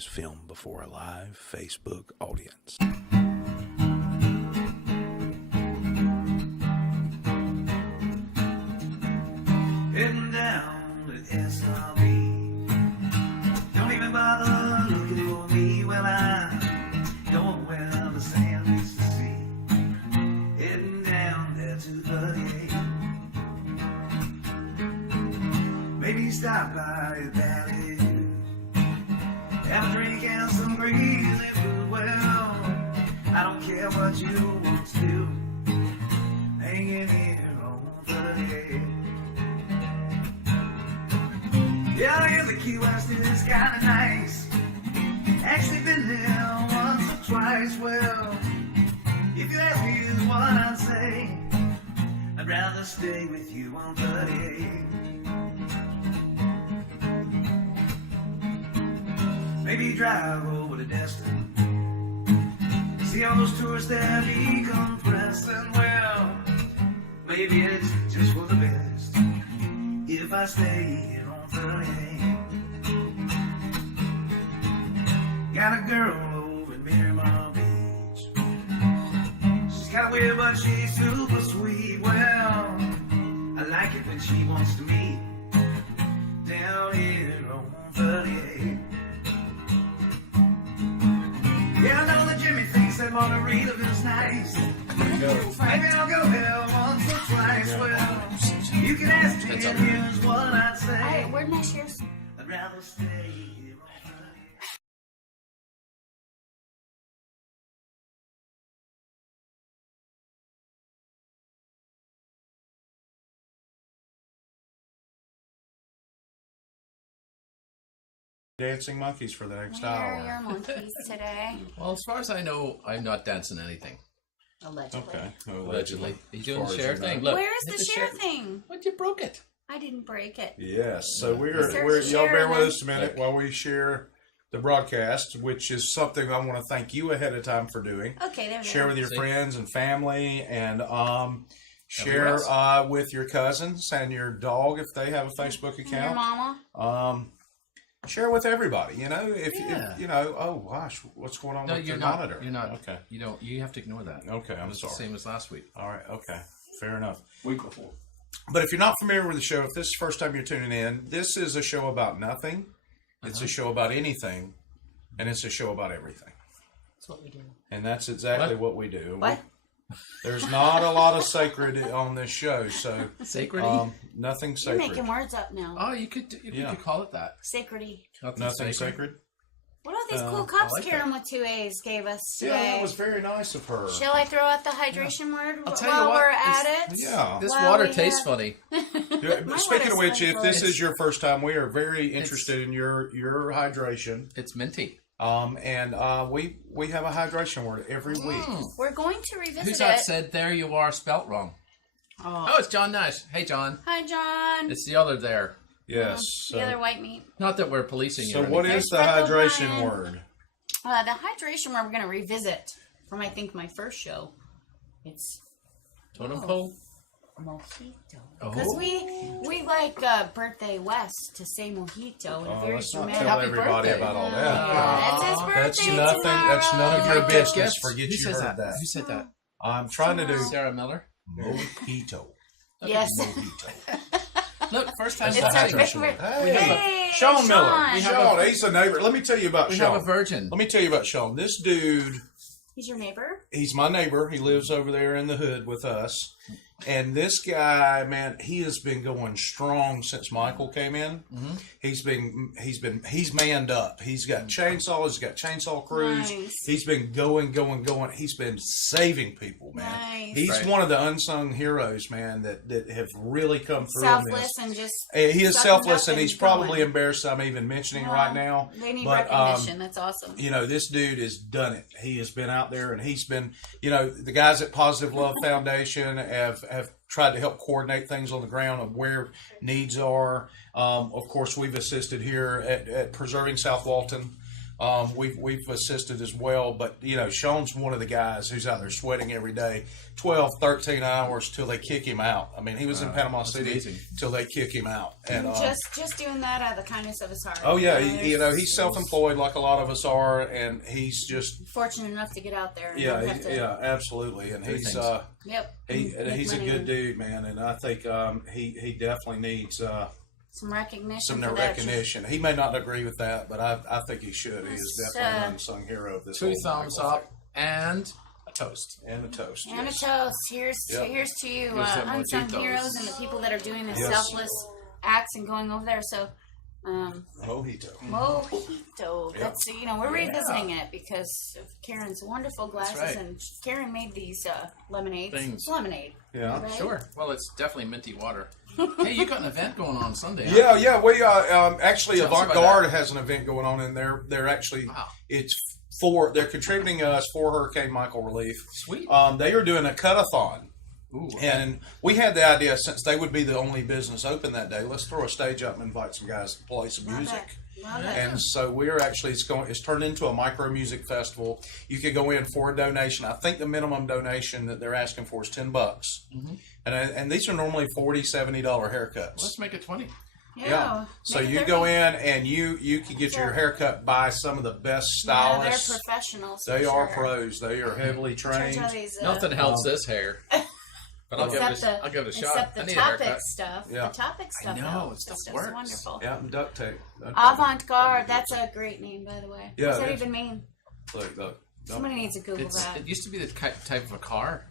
is filmed before a live Facebook audience. Heading down to SRB. Don't even bother looking for me. Well, I'm going where the sand is to see. Heading down there to 38. Maybe stop by a valley. Have a drink and some greasy food. Well, I don't care what you want to do. Hanging here on 38. Yeah, I hear the Key West is kinda nice. Actually been there once or twice. Well, if you ask me is what I'd say, I'd rather stay with you on 38. Maybe drive over to Destin. See all those tourists there decompressing. Well, maybe it's just for the best if I stay here on 38. Got a girl over in Miramar Beach. She's kind of weird, but she's super sweet. Well, I like it when she wants to meet down here on 38. Yeah, I know that Jimmy thinks that Margarita is nice. Maybe I'll go there once or twice. Well, you can ask me, and here's what I'd say. Where'd my shares? I'd rather stay here on 38. Dancing monkeys for the next Where are hour. your monkeys today? Well, as far as I know, I'm not dancing anything. Allegedly. Okay. Allegedly. You doing As the far share as you thing? know. Look, Where's hit the share thing? What, you broke it? I didn't break it. Yes. So There's we're a y'all share bear with then. us a minute while we share the broadcast, which is something I want to thank you ahead of time for doing. Okay, there we Share go. with your See? friends and family, and share else? with your cousins and your dog if they have a Facebook And your account. mama. Share with everybody. You know, if Yeah. you know, oh gosh, what's going on No, with you're your not. monitor? You're not. Okay. You don't. You have to ignore that. Okay, I'm It's sorry. the same as last week. All right. Okay. Fair enough. Week before. But if you're not familiar with the show, if this is the first time you're tuning in, this is a show about nothing. It's a show about anything, and it's a show about everything. That's what we do. And that's exactly what we do. What? There's not a lot of sacred on this show, so Sacredy? nothing You're sacred. making words up now. Oh, you could call it that. Sacredy. Nothing sacred. What are these cool cups like Karen with 2 A's gave us today? Yeah, that was very nice of her. Shall I throw out the hydration word I'll tell you while what, we're at it? Yeah. This Well, water we tastes have- funny. Yeah, My speaking of water's which, if fine this for- is your first time, we are very interested in your hydration. It's minty. And we have a hydration word every week. We're going to revisit Who's it. that said there you are spelt wrong? Oh. Oh, it's John Nash. Hey, John. Hi, John. It's the other there. Yes. The other white meat. Not that we're policing you. So or what anything. is the Freckled hydration Ryan. word? The hydration word we're going to revisit from, I think, my first show. It's Totem pole? mojito. Oh. Because we like Birthday West to say mojito in a Oh, very let's not dramatic. tell Happy everybody birthday. about all that. Yeah, that's his birthday That's nothing. That's none of tomorrow. your business. Guess Forget who you says heard that. Who said that? I'm trying to do Sarah Miller? mojito. Yes. Mojito. Look, first time. It's the our hydration favorite. word. Hey, Sean Miller. Sean. Sean, he's a neighbor. Let me tell you about We Sean. have a virgin. Let me tell you about Sean. This dude, He's your neighbor? he's my neighbor. He lives over there in the hood with us. And this guy, man, he has been going strong since Michael came in. Mm-hmm. He's manned up. He's got chainsaws. He's got chainsaw crews. Nice. He's been going. He's been saving people, man. Nice. He's Right. one of the unsung heroes, man, that have really come through on this. Selfless and just. He is sucking selfless, up and he's going. probably embarrassed I'm even mentioning right now. They need But, recognition. That's awesome. you know, this dude has done it. He has been out there, and he's been, you know, the guys at Positive Love Foundation have tried to help coordinate things on the ground of where needs are. Of course, we've assisted here at Preserving South Walton. We've assisted as well, but Sean's one of the guys who's out there sweating every day, 12, 13 hours till they kick him out. I mean, he was in Panama City till they kick him out, and just doing that out of the kindness of his heart. oh yeah, he's self-employed like a lot of us are, and he's just fortunate enough to get out there. And yeah, absolutely, and he's he's a good dude, man, and I think he definitely needs some recognition. Some recognition. He may not agree with that, but I think he should. He is definitely an unsung hero of this. 2 thumbs up and a toast. And a toast. And yes. a toast. Here's to you, unsung heroes and the people that are doing the selfless acts and going over there. So, Mojito. Mojito. That's we're revisiting it because of Karen's wonderful glasses, and Karen made these lemonades. Things. Lemonade. Yeah, right? Sure. Well, it's definitely minty water. Hey, you got an event going on Sunday? Yeah, yeah. We actually Tell us about AvantGarde that. has an event going on, and they're actually Wow. they're contributing us for Hurricane Michael relief. Sweet. They are doing a CutAthon. Ooh. And we had the idea, since they would be the only business open that day, let's throw a stage up and invite some guys to play some music. Love it. And so we're actually it's turned into a micro music festival. You could go in for a donation. I think the minimum donation that they're asking for is $10, and these are normally $40-$70 haircuts. Let's make it 20. Yeah. So you go in and you can get your haircut by some of the best stylists. They're professionals. They are pros. They are heavily trained. Nothing helps this hair. But I'll give it a shot. Except the I need a topic haircut. stuff. Yeah. The topic stuff. I know, helps. stuff That works. stuff's wonderful. Yeah, and duct tape. AvantGarde. That's a great name, by the way. Yeah, What's it that is. even mean? Look. Somebody needs to Google that. It used to be the type of a car.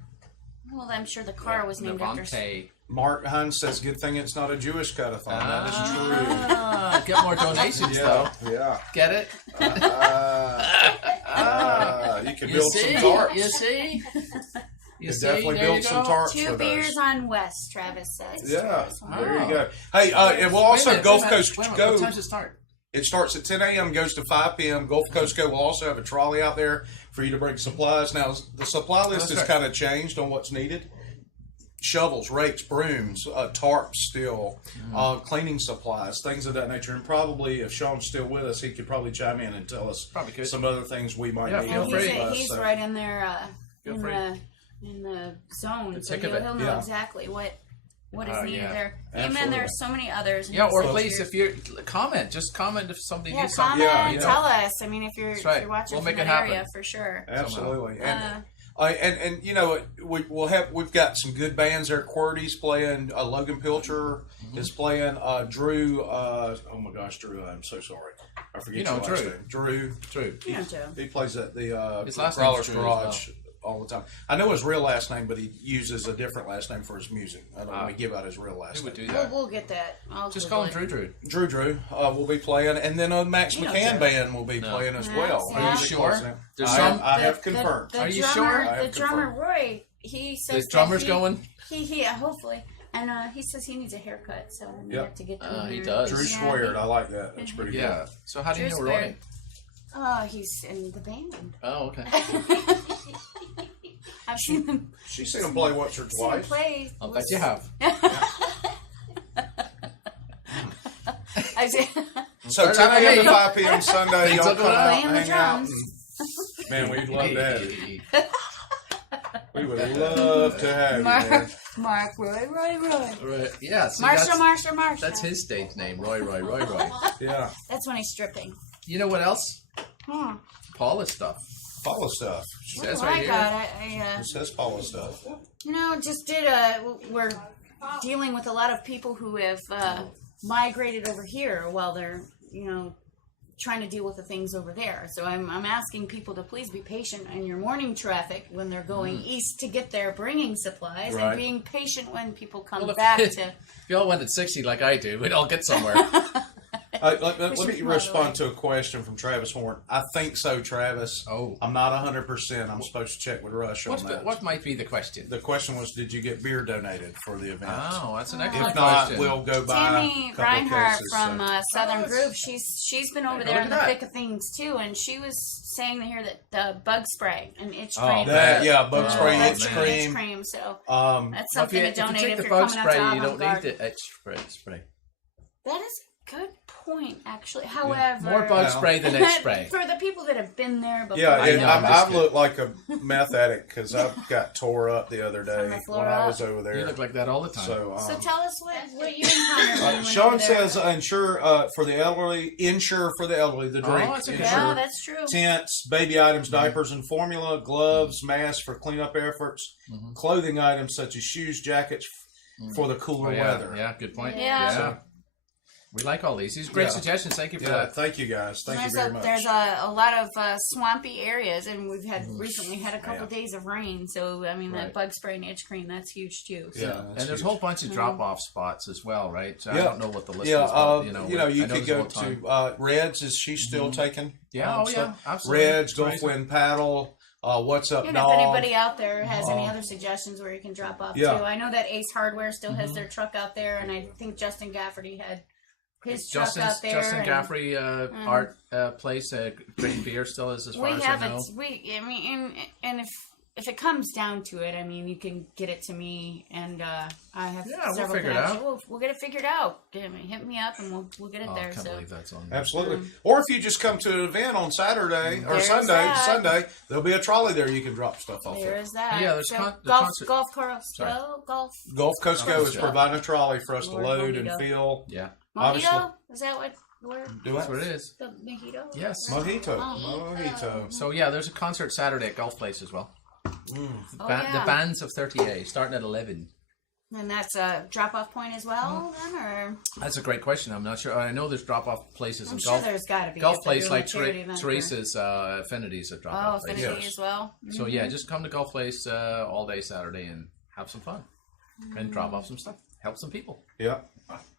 Well, I'm sure the car was named after. Avante. Mark Hines says, "Good thing it's not a Jewish CutAthon." That is true. Get more donations, though. Yeah. Get it? You can build some tarps. You see? You see? Definitely There build you some go. tarps 2 for beers those. on West, Travis says. Yeah, Wow. there you go. Hey, and we'll also Wait a Gulf minute, Coast wait a minute. Go. What time does it start? It starts at 10 a.m. goes to 5 p.m. Gulf Coast Go will also have a trolley out there for you to bring supplies. Now, the supply list has kind of changed on what's needed. Shovels, rakes, brooms, tarps still, cleaning supplies, things of that nature. And probably, if Sean's still with us, he could probably chime in and tell us some other things we might need. feel free. He's right in there in the zone, so he'll know exactly what is needed there. Him and there's so many others. Or please, if you comment, just comment if somebody needs comment something. and tell us. I mean, if you're watching We'll from make it that happen. area, for sure. Absolutely. And we've got some good bands there. QWERTY's playing. Logan Pilcher is playing. Drew. Oh my gosh, Drew! I'm so sorry. I forget your last name. Drew. You know Joe. He plays at the His last Growler's name's Drew Garage all the time. I know his real last name, but he uses a different last name for his music. I don't want to give out his real last Who would name. do that? We'll get that. I'll Just Google call him it. Drew. Will be playing, and then Max McCann band will be playing as well. Are you sure? I have confirmed. Are you drummer, sure? The drummer Roy, he says The drummer's going? He hopefully, and he says he needs a haircut, so we have to get him. He does. Drew Schwerd, I like that. That's pretty good. Yeah. So how do you know Drew's Roy? Oh, he's in the band. Oh, okay. I've seen him. She's seen him play once or Seen him twice. play. I'll bet you have. I've seen. So 10 a.m. to 5 p.m. Sunday, y'all come out, Playing the hang out. drums. Man, we'd love that. We would love to have you, man. Mark, Roy. Right. Yeah. See, Marshall. That's his stage name, Roy. Yeah. That's when he's stripping. You know what else? Paula stuff. Paula stuff. She says Oh, right I here. got it. It says Paula stuff. Just we're dealing with a lot of people who have migrated over here while they're, trying to deal with the things over there. So I'm asking people to please be patient in your morning traffic when they're going east to get there, bringing supplies, and being patient when people come back to. If y'all went at 60 like I do, we'd all get somewhere. Let me respond to a question from Travis Horn. I think so, Travis. Oh. I'm not 100%. I'm supposed to check with Rush on that. What might be the question? The question was, did you get beer donated for the event? Oh, that's an excellent If not, question. we'll go by Tammy a couple Reinhardt cases, from Southern Groove, she's been over there in the that. thick of things too, and she was saying here that the bug spray and itch Oh, cream. bug spray, bug itch spray, cream. cream. So Um, that's Well, something to if you donate take if the you're bug coming spray, out to you don't AvantGarde. need the itch spray. That is a good point, actually. However, More bug spray than egg spray. for the people that have been there before. Yeah, and I'm just I've kidding. looked like a meth addict because I got tore up the other From day the floor when I up. was over there. You look like that all the time. So, So tell us what you encountered. when you went Sean over there. says insure for the elderly, the drink. that's a good Yeah, Insure that's true. tents, baby items, diapers and formula, gloves, masks for cleanup efforts, clothing items such as shoes, jackets for the cooler weather. Yeah, good point. Yeah. We like all these. These are great suggestions. Thank you for that. Thank you guys. Thank you very much. There's a lot of swampy areas, and we've recently had a couple days of rain. So I mean, that bug spray and itch cream, that's huge too. So. Yeah, And there's a whole bunch of drop-off spots as well, right? So I Yeah. don't know what the list Yeah, is, but, you I know could there's go all the time. to Red's. Is she still taking? Yeah, stuff? absolutely. Red's, Gulf Wind Paddle. What's up, And dog? if anybody out there has any other suggestions where you can drop off Yeah. too, I know that Ace Hardware still has their truck out there, and I think Justin Gafferty had his truck out there. Justin and Gaffrey art place, Great Beer still is as far we as have I know. it. I mean, and if it comes down to it, I mean, you can get it to me, and I have we'll several figure it connections. out. We'll get it figured out. Hit me up, and we'll get it Oh, there. I can't So. believe that's on. Absolutely. Or if you just come to an event on Saturday or There's Sunday, that. there'll be a trolley there you can drop stuff off There of. is that. Yeah, there's So the golf, concert. golf cars. Sorry. Golf. Gulf Coast Go is Yeah. providing a trolley for us to Lord load and Mojito. fill. Yeah, Obviously. Mojito? Is that what? Do that's it. what it is. The mojito? Yes. Mojito. Oh. Mojito. So yeah, there's a concert Saturday at Golf Place as well. Oh, The yeah. bands of 30A starting at 11. And that's a drop-off point as well, then, or That's a great question. I'm not sure. I know there's drop-off places I'm in sure golf. there's got to be Golf if they're place doing like a charity event for- Teresa's Affinities at drop-off place. Affinity Yes. as well. So yeah, just come to Golf Place all day Saturday and have some fun and drop off some stuff. Help some people. Yeah.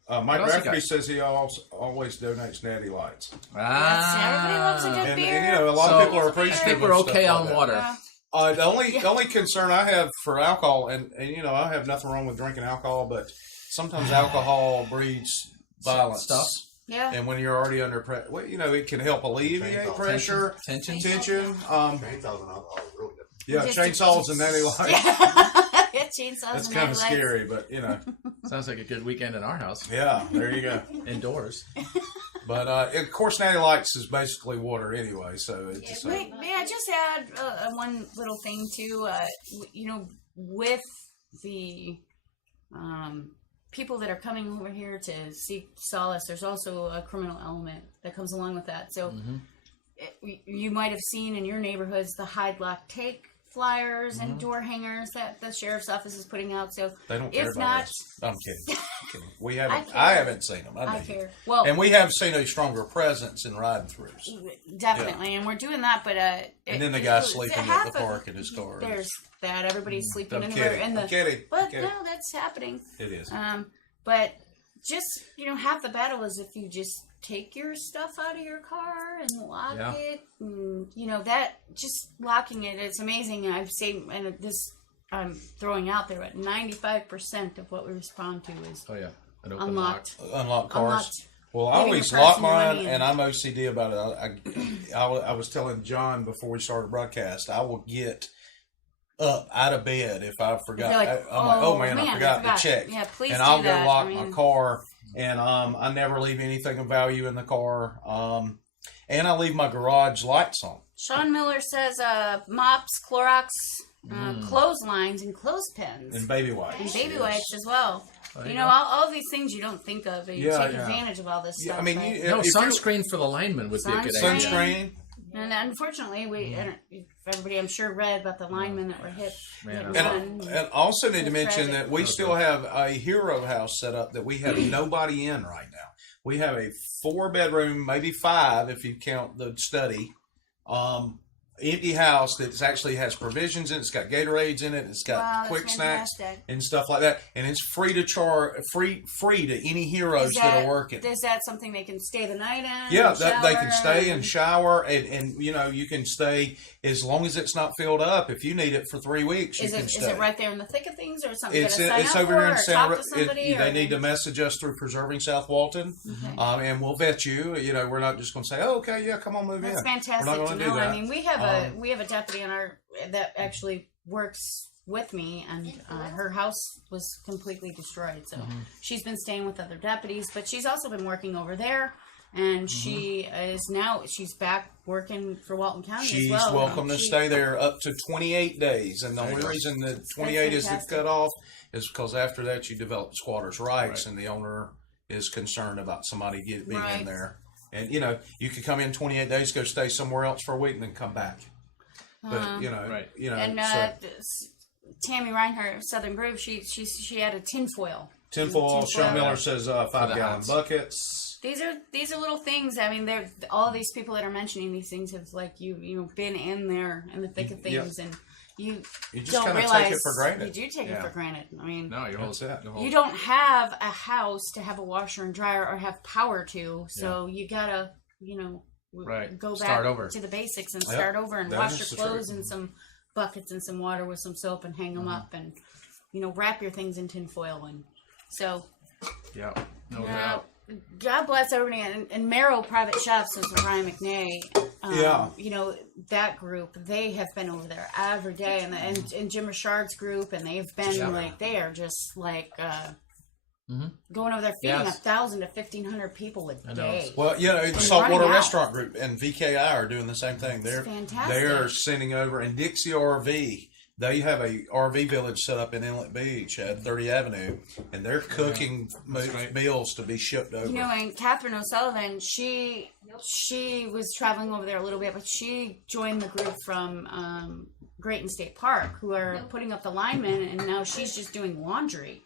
Mike What else you Rafferty got? says he always donates Natty Lights. Yes, everybody loves a good And beer. you know, a lot So, of people are I appreciative. think we're of stuff okay like on that. water. The only concern I have for alcohol, and you know, I have nothing wrong with drinking alcohol, but sometimes alcohol breeds violence. Stuff. Yeah. And when you're already under pressure, well, you know, it can help alleviate pressure, Tension. tension. Chainsaws and alcohol is really good. Yeah, Just- chainsaws and Natty Lights. Yeah, chainsaws That's and kind of headlights. scary, but you know, Sounds like a good weekend in our house. yeah, there you go. Indoors. But of course, Natty Lights is basically water anyway, so it's May I just add one little thing too? You know, with the people that are coming over here to seek solace, there's also a criminal element that comes along with that. So you might have seen in your neighborhoods the hide, lock, take flyers and door hangers that the sheriff's office is putting out. So they don't care if about not, us. I'm kidding. I'm kidding. We haven't. care. I haven't seen them. I know. care. Well, And we have seen a stronger presence in riding throughs. definitely, and we're doing that. But And then the guy sleeping at the park in his car. There's that. Everybody's sleeping I'm anywhere. kidding. And I'm kidding. But I'm kidding. no, that's happening. It is. But just, you know, half the battle is if you just take your stuff out of your car and lock Yeah. it. And, you know, that just locking it, it's amazing. And I've seen, and this I'm throwing out there, but 95% of what we respond to is Oh yeah. An open unlocked. Unlock cars. Unlocked. Well, I Leaving always the person lock your mine, money and in. I'm OCD about it. I was telling John before we started broadcast, I will get up out of bed if I forgot. You're like, I'm like, oh man, I forgot to check. Yeah, please And do I'll that. go lock I my mean, car, and I never leave anything of value in the car. And I leave my garage lights on. Sean Miller says mops, Clorox, clotheslines, and clothespins. And baby wipes. And baby yes. wipes as well. There You you know, go. all these things you don't think of. You Yeah, take yeah. advantage of all this Yeah, stuff. I mean, right? you, No, if you're- sunscreen for the lineman would be a good idea. sunscreen. And unfortunately, everybody I'm sure read about the linemen that were hit. Man, and And, run. and also need to It's mention tragic. that we still have a hero house set up that we have nobody in right now. We have a 4-bedroom, maybe 5 if you count the study, empty house that actually has provisions in it. It's got Gatorades in it. It's got Wow, that's quick snacks fantastic. and stuff like that. And it's free to free to any heroes that are working. Is that something they can stay the night in? Yeah, and that they can shower stay and shower, and you know, you can stay as long as it's not filled up. If you need it for 3 weeks, Is you can it, stay. is it right there in the thick of things, or something? It's you gotta sign up over for, here in or Santa talk Ro- to somebody, they or- need to message us through Preserving South Walton, and we'll vet you. You know, we're not just going to say, "Oh, okay, yeah, come on, move That's in." fantastic We're not to going to do know. that. I mean, we have a deputy in our that actually works with me, and her house was completely destroyed. So she's been staying with other deputies, but she's also been working over there. and she's back working for Walton County She's as well. welcome to stay there up to 28 days, and the only reason that 28 is the fantastic. cutoff is because after that you develop squatters' rights, and the owner is concerned about somebody being in there. And you could come in 28 days, go stay somewhere else for a week, and then come back. But And Tammy Reinhardt, Southern Groove, she had a tinfoil. Tinfoil. Sean Miller says 5-gallon buckets. These are little things. I mean, they're all these people that are mentioning these things have been in there in the thick of things, and you just don't kind of realize take it for granted. You do take it for granted. I mean, No, you don't have a house to have a washer and dryer or have power to, so you gotta go Start back over. to the basics and start over and wash your clothes in some buckets and some water with some soap and hang them up and wrap your things in tin foil. And so no doubt. God bless everybody. And Merrill Private Chefs is Ryan McNay. That group, they have been over there every day, and Jim Richard's group, and they've been they are just going over there feeding 1,000 to 1,500 people a day. Well, Saltwater Restaurant Group and VKI are doing the same thing. They're fantastic. They're sending over, and Dixie RV. They have a RV village set up in Inlet Beach at 30th Avenue, and they're cooking meals to be shipped over. And Catherine O'Sullivan, she was traveling over there a little bit, but she joined the group from Grayton State Park, who are putting up the linemen, and now she's just doing laundry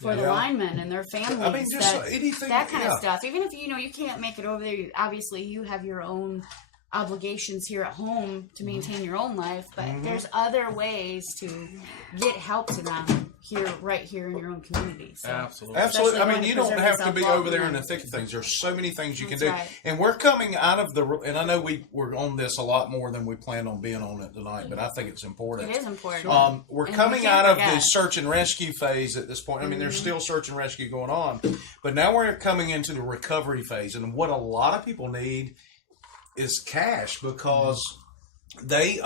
for the linemen and their families. I mean, just anything, that kind of stuff. Even if you can't make it over there, obviously you have your own obligations here at home to maintain your own life, but there's other ways to get help to them right here in your own community. So, absolutely. I mean, you don't have to be over there in the thick of things. There's so many things you can do. Right. And we're coming out of and I know we're on this a lot more than we planned on being on it tonight, but I think it's important. It is important. We're coming out of the search and rescue phase at this point. I mean, there's still search and rescue going on, but now we're coming into the recovery phase. And what a lot of people need is cash, because they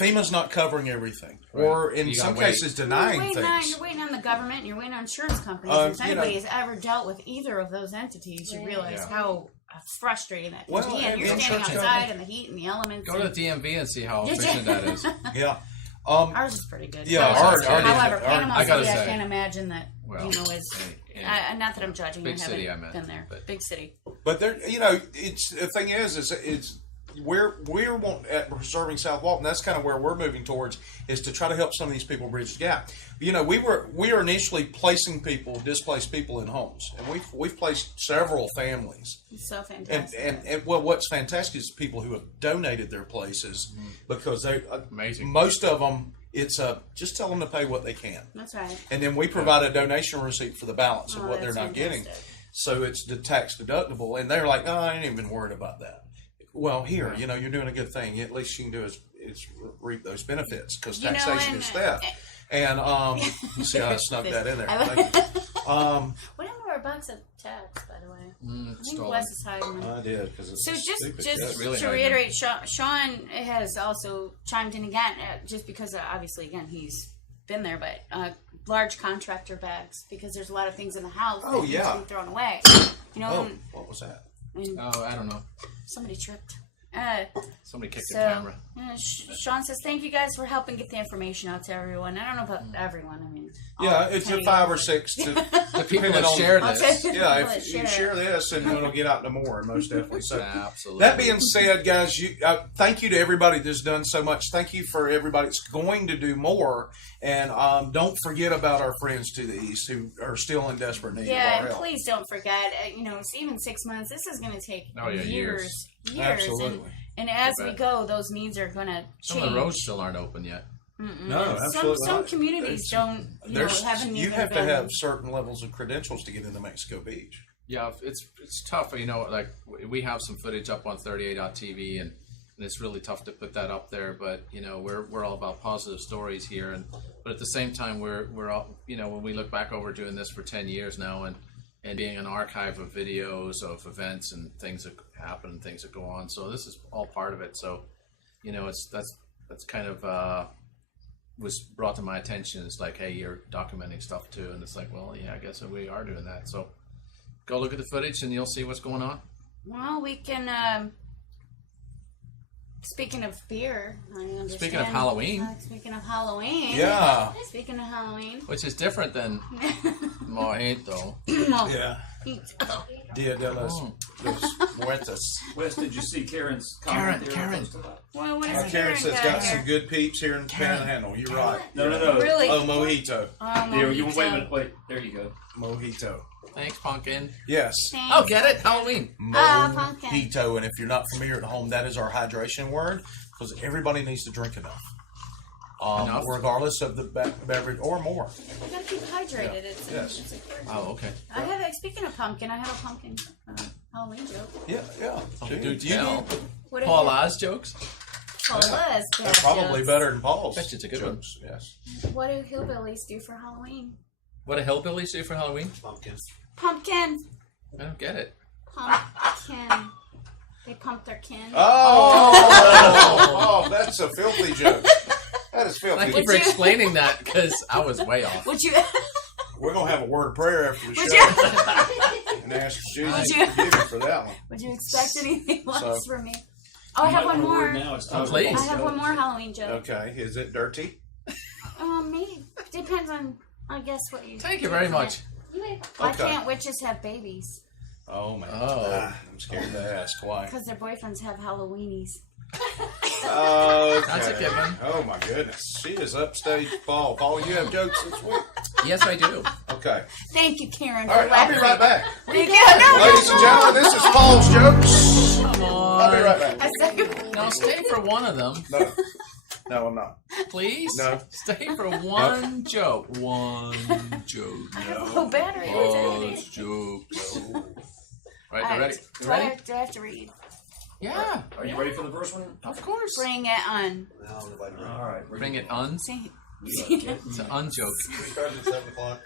FEMA's not covering everything, or in some cases denying things. You're waiting on the government, and you're waiting on insurance companies. If anybody has ever dealt with either of those entities, you realize how frustrating that can be. And you're standing outside in the heat and the elements. Go to the DMV and see how efficient that is. Ours is pretty good. However, Panama City, I can't imagine that. Is not that I'm judging. Big city, I haven't been there. Big city. But there, it's the thing is we're at Preserving South Walton. That's kind of where we're moving towards, is to try to help some of these people bridge the gap. We are initially placing displaced people in homes, and we've placed several families. It's so fantastic. And what's fantastic is people who have donated their places, because they amazing. Most of them. It's just tell them to pay what they can. That's right. And then we provide a donation receipt for the balance of what they're not getting. So it's tax deductible. And they're like, no, I ain't even worried about that. Well, here, you're doing a good thing. At least you can do is reap those benefits, because taxation is theft. And you see how I snuck that in there. Thank you. What happened to our box of tax, by the way? I think stolen. Wes is hiding them. I did, because it's so just really to reiterate, Sean has also chimed in again, just because obviously again he's been there, but large contractor bags, because there's a lot of things in the house that need to be thrown away. What was that? I don't know. Somebody tripped. Somebody kicked the camera. Sean says, thank you guys for helping get the information out to everyone. I don't know about everyone. I mean, it's a 5 or 6 to the people that share this. If you share this, and it'll get out to more, most definitely. So, absolutely. That being said, guys, thank you to everybody that's done so much. Thank you for everybody that's going to do more. And don't forget about our friends to the east who are still in desperate need of our help. Please don't forget. It's even 6 months. This is going to take years. Absolutely. And as we go, those needs are going to change. Some of the roads still aren't open yet. No, absolutely. Some communities don't have a need. You have to have certain levels of credentials to get into Mexico Beach. Yeah, it's tough. Like we have some footage up on 38.tv, and it's really tough to put that up there. But we're all about positive stories here, but at the same time, we're all when we look back over doing this for 10 years now, and being an archive of videos of events and things that happen and things that go on. So this is all part of it. So, that's kind of was brought to my attention. It's like, hey, you're documenting stuff too, and it's like, well, yeah, I guess we are doing that. So go look at the footage and you'll see what's going on? Well, we can. Speaking of beer, I understand. Speaking of Halloween. Speaking of Halloween. Yeah. Speaking of Halloween. Which is different than Mojito. Yeah. Dia de los Muertos. Wes, did you see Karen's comment? Karen. Well, what is Karen says got some here? good peeps here in Panhandle. You're right. No. Really? Oh, Mojito. There, you Mojito. wait a minute. Wait, there you go. Mojito. Thanks, Pumpkin. Yes. Thanks. Oh, get it? Halloween. Pumpkin. Mojito. And if you're not familiar at home, that is our hydration word because everybody needs to drink enough. Enough? Regardless of the beverage or more. You gotta keep hydrated. It's Yes. it's a Oh, okay. I have. Speaking of pumpkin, I have a pumpkin Halloween joke. Yeah. Oh, Dude, do you tell. What if Paula's jokes? Paula's That's probably better than Paul's. Bet it's a good one. jokes. Yes. What do hillbillies do for Halloween? What do hillbillies do for Halloween? Pumpkins. Pumpkin. I don't get it. Pumpkin. They pump their kin. Oh, that's a filthy joke. That is filthy. Thank you for explaining that because I was way off. Would you? We're gonna have a word of prayer after the Would show and ask Jesus you- to forgive you for that one. Would you expect anything less So- from me? Oh, I have one more. Now it's time Oh, for please. I have one more Halloween joke. Okay, is it dirty? Maybe depends on. I guess what you. Thank you very much. Why Okay. can't witches have babies? Oh man, Oh. I'm scared to ask why. Because their boyfriends have Halloweenies. Okay. That's a good one. Oh my goodness, she is upstage. Paul, you have jokes this week. Yes, I do. Okay. Thank you, Karen. All right, for I'll be right back. Thank you. No, Ladies and gentlemen, this is Paul's jokes. Come on. I'll be right back. A second. No, stay for one of them, No, I'm not. please. No. Stay for one joke. One joke. Oh, battery. Paul's jokes. Right, you ready? You Do I ready? have to read? Yeah, Are you ready for the first one? of course. Bring it on. No, nobody knows. All right. Bring it un. See. It's an unjoke. We started at 7 o'clock.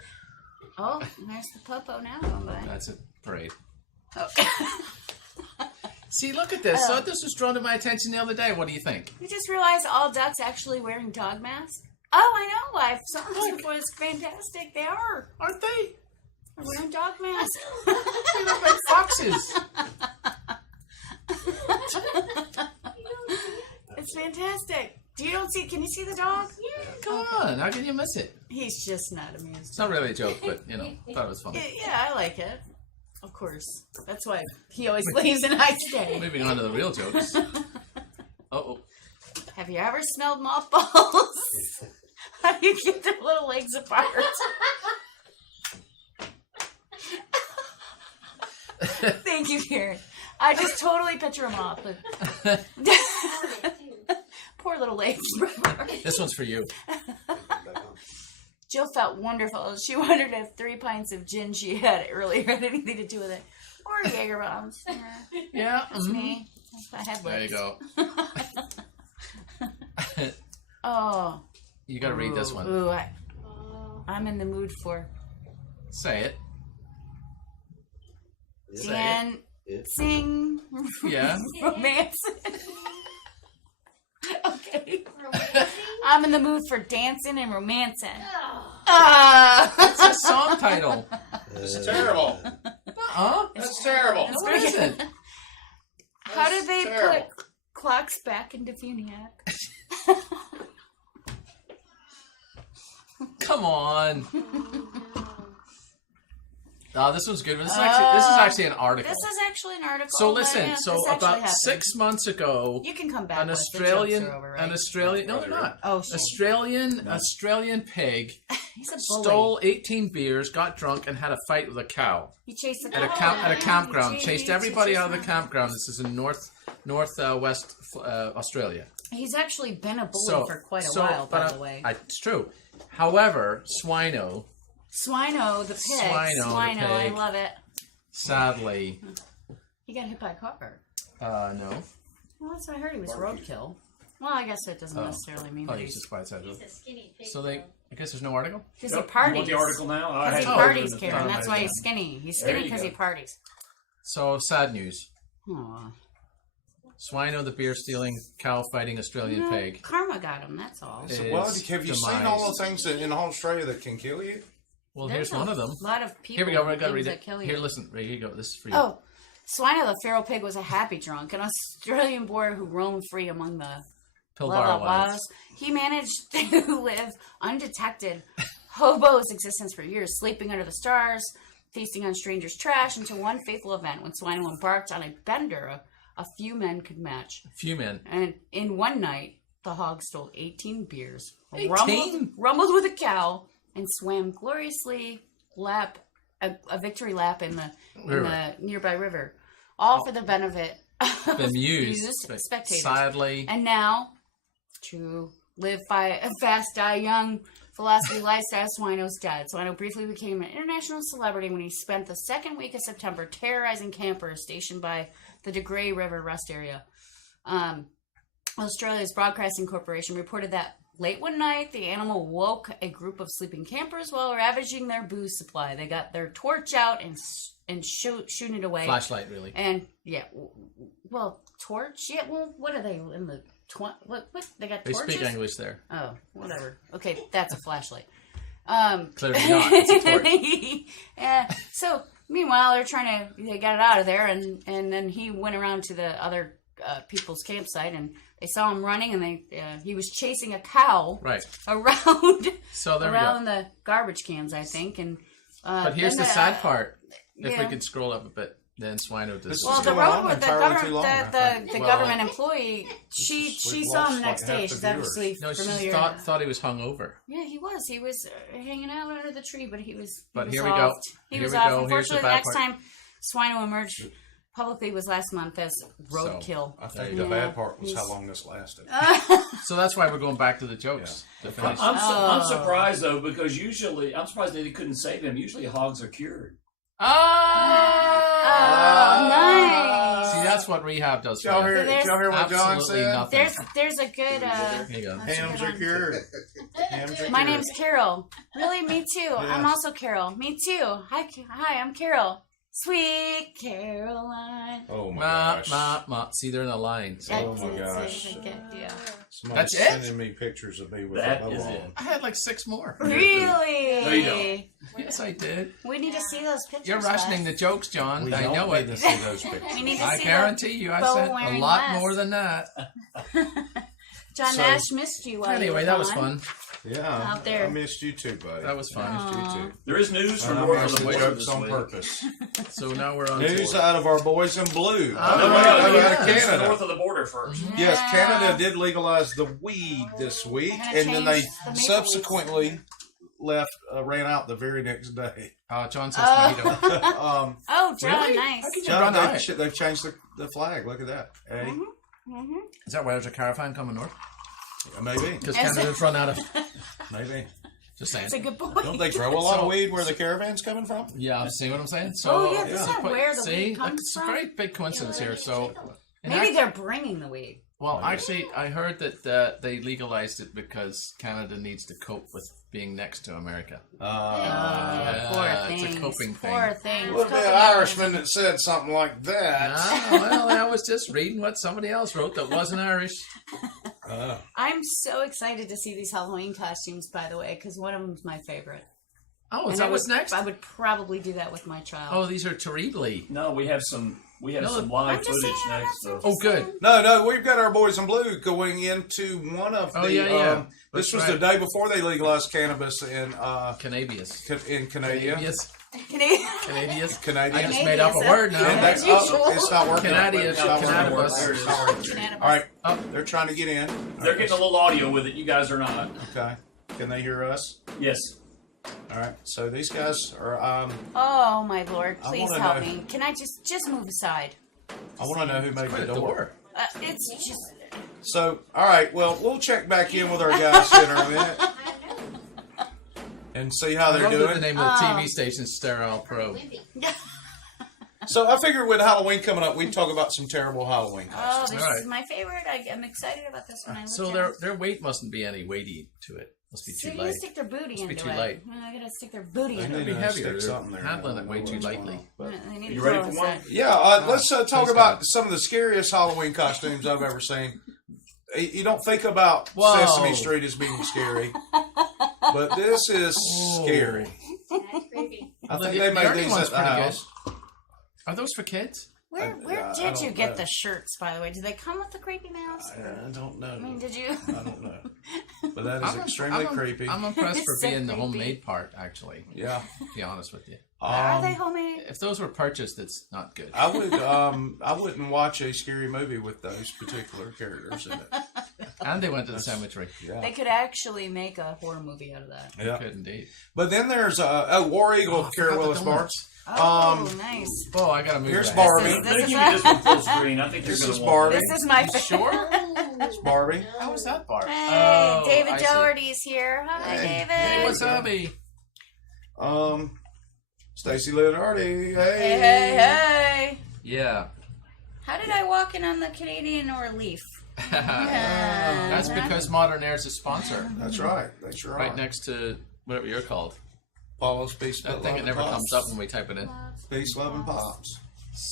Oh, there's the popo now going by. That's a parade. Oh. See, look at this. So this was drawn to my attention the other day. What do you think? You just realized all ducks actually wearing dog masks? Oh, I know. I've saw this before. It's fantastic. They are. Aren't they? They're wearing dog masks. They look like foxes. It's fantastic. Can you see the dog? Come on, how can you miss it? He's just not amused. It's not really a joke, but thought it was funny. Yeah, I like it. Of course. That's why he always leaves and I stay. Moving on to the real jokes. Oh, Have you ever smelled mothballs? How do you get their little legs apart? Thank you, Karen. I just totally picture him off. But poor little legs. this one's for you. Jill felt wonderful. She wondered if 3 pints of gin she had earlier had anything to do with it. Or Jaeger bombs. Yeah. That's me. I have There you lips. go. Oh. You got to read this one. Ooh, I'm in the mood for Say it. dancing, Yeah. romance. Okay. I'm in the mood for dancing and romancing. It's a song title. It's terrible. Huh? That's terrible. What is it? How did they terrible. put clocks back into Funiac? Come on. Oh, this one's good. This is actually an article. This is actually an article. So but listen. yeah, So this actually about happened. 6 months ago, You can come back. an once the jokes Australian, are over, right? no, they're not. Oh, shit. Australian pig He's a bully. stole 18 beers, got drunk, and had a fight with a cow He chased the at a campground. Chased everybody out of the campground. This is in northwest Australia. He's actually been a bully So for quite a so, while, by but the way. it's true. However, Swino, Swino the pig. Swino the I pig. love it. sadly, He got hit by a car. no. Well, that's what I heard. He was roadkill. Well, I guess that doesn't necessarily mean Oh, that he's he's... just by itself. So I guess there's no article. Because he Yep. You parties. want the article now? I Because he had it parties, in the Karen. thing. That's why he's skinny. He's There skinny you because go. he parties. So sad news. Aw. Swino, the beer stealing, cow fighting Australian pig. Karma got him, that's all. Is Well, have you seen demise. all the things in Australia that can kill you? Well, There's here's one of them. A lot of people. Here we go. We're gonna things read that it. kill you. Here, listen. Here you go. This is for you. Oh, Swino the feral pig was a happy drunk, an Australian boy who roamed free among the Pilbara wilds. He managed to live undetected hobo's existence for years, sleeping under the stars, feasting on strangers' trash, until one fateful event when Swino embarked on a bender a few men could match. Few men. And in one night, the hog stole 18 beers, 18? rumbled with a cow, and swam gloriously a victory lap in the nearby river, all for the benefit of The Muse. spectators. Sadly. And now, to live fast, die young philosophy lifestyle, Swino's dead. Swino briefly became an international celebrity when he spent the second week of September terrorizing campers stationed by the De Grey River rest area. Australia's Broadcasting Corporation reported that late one night, the animal woke a group of sleeping campers while ravaging their booze supply. They got their torch out and shooting it away. Flashlight, really. And yeah, well, torch. Yeah, well, what are they in the? What? They got They torches. speak English there. Oh, whatever. Okay, that's a flashlight. Clearly not. It's a torch. Yeah. So meanwhile, they got it out of there, and then he went around to the other people's campsite, and they saw him running, and he was chasing a cow Right. around So there around we go. the garbage cans, I think. And But here's then the sad part. If yeah. we could scroll up a bit, then Swino does. This Well, is the going on road, the entirely government, too long, I think. the Well, government employee, she we've saw him lost the next like day. half the She's viewers. obviously No, she familiar. thought he was hungover. Yeah, he was. He was hanging out under the tree, but he was. But was here we off. go. He Here was we off. go. Here's the Unfortunately, the bad next part. time Swino emerged publicly was last month as roadkill. I think Yeah. the bad part was He's- how long this lasted. So that's why we're going back to the jokes. To finish. I'm surprised though, because usually I'm surprised they couldn't save him. Usually hogs are cured. Oh, nice. See, that's what rehab does for Y'all you. hear, There's- did y'all hear what John Absolutely said? nothing. There's a good. Here you go. that's a Hams good are one. cured. Hams are My cured. name's Carol. Really, me too. I'm also Carol. Me too. Hi, I'm Carol. Sweet Caroline. Oh my Ma, gosh. ma. See, they're in a line. So. Oh my gosh. Yeah. Somebody's That's it? sending me pictures of me with That a bow is on. it. I had like 6 more. Really? There you Yes, I did. We need to see those pictures. You're rationing Les. the jokes, John. We I don't know need it. to see those pictures. We need to I see guarantee you, I bow said a wearing lot Les. more than that. John So- Nash missed you. While you Anyway, were that was gone. fun. Yeah, Out there. I missed you too, buddy. That was fun. I missed you too. There is news from And I north of missed the the border jokes this on week. purpose. So now we're on News tour. out of our boys in blue. Oh, No, yeah, no, Out yeah, of it's Canada. north of the border first. Yes, Yeah. Canada did legalize the weed this week, They're gonna and then they change the maple subsequently ran out the very next day. John says mojito. Oh, John, Really? nice. How could you John, run out? they've changed the flag. Look at that. Hey, Is that why there's a caravan coming north? maybe, Because Canada's run out of. maybe. Just saying. That's a good point. Don't they grow a lot of weed where the caravan's coming from? Yeah, see what I'm saying? So, Oh, yeah, that's not where the see, weed comes it's from. a very big coincidence here. So, Maybe they're bringing the weed. well, actually, I heard that they legalized it because Canada needs to cope with being next to America. Poor it's a things. coping thing. Poor things. Would have been an Irishman that said something like that. Well, I was just reading what somebody else wrote that wasn't Irish. I'm so excited to see these Halloween costumes, by the way, because one of them's my favorite. Oh, is And that I what's would- next? I would probably do that with my child. Oh, these are terribly. No, we have some No, live I'm just footage saying, I'm next. So. Oh, good. No, we've got our boys in blue going into one of Oh, the. yeah. This That's was right. the day before they legalized cannabis in Canadians. in Canada. Canadians. Canadian. I just made up a Canadians, word now. And As that's, usual. it's not working. Canadian, It's not working. cannabis. There it is. All right, they're trying to get in. They're getting a little audio with it. You guys are not. Okay, can they hear us? Yes. All right, so these guys are. Oh my lord! I Please wanna help know- me. Can I just move aside? I want to know who made Quite the a door. door. It's just. So, all right, well, we'll check back in with our guys in a minute and see how I they're love that doing. the name of the TV station Sterile Pro. So I figured with Halloween coming up, we'd talk about some terrible Halloween Oh, costumes. this All is right. my favorite. I'm excited about this one. I So looked their at it. their weight mustn't be any weighty to it. Must be So too you light. gotta stick their booty Must be into too it. light. I gotta stick their booty They into need be it. to heavier. stick something there. Handling I it don't way know too what's going lightly. on, but- They need You to ready throw for us one? that. Yeah, let's talk Thanks, about guys. some of the scariest Halloween costumes I've ever seen. You don't think about Whoa. Sesame Street as being scary, but this is scary. I think The they made Ernie these one's at the pretty good. house. Are those for kids? Where I did you don't get know. the shirts, by the way? Did they come with the creepy mouse? I don't know. I mean, did you? I don't know. But that is extremely creepy. I'm impressed It's for so being the creepy. homemade part, actually. Yeah. To be honest with you. Are they homemade? If those were purchased, it's not good. I wouldn't watch a scary movie with those particular characters in it. And they went to the cemetery. Yeah. They could actually make a horror movie out of that. Yeah. Good indeed. But then there's War Eagle, Kara Willis Barnes. Oh, nice. Oh, I gotta move. Here's that. Barbie. This They is give you this one full screen. I think This you're is going to want Barbie. This is my Sure. It's Barbie. How was that Barbie? Hey, Oh, David I see. Doherty's here. Hi, David. Hey, what's up, E? Stacey Leonardi. Hey, hey, hey. Yeah. How did I walk in on the Canadian or Leaf? That's because Modern Air is a sponsor. That's right. That's right. Right next to whatever you're called. Paula's Peace, That thing Love, it and never Pops. comes up when we type it in. Peace, Love, and Pops.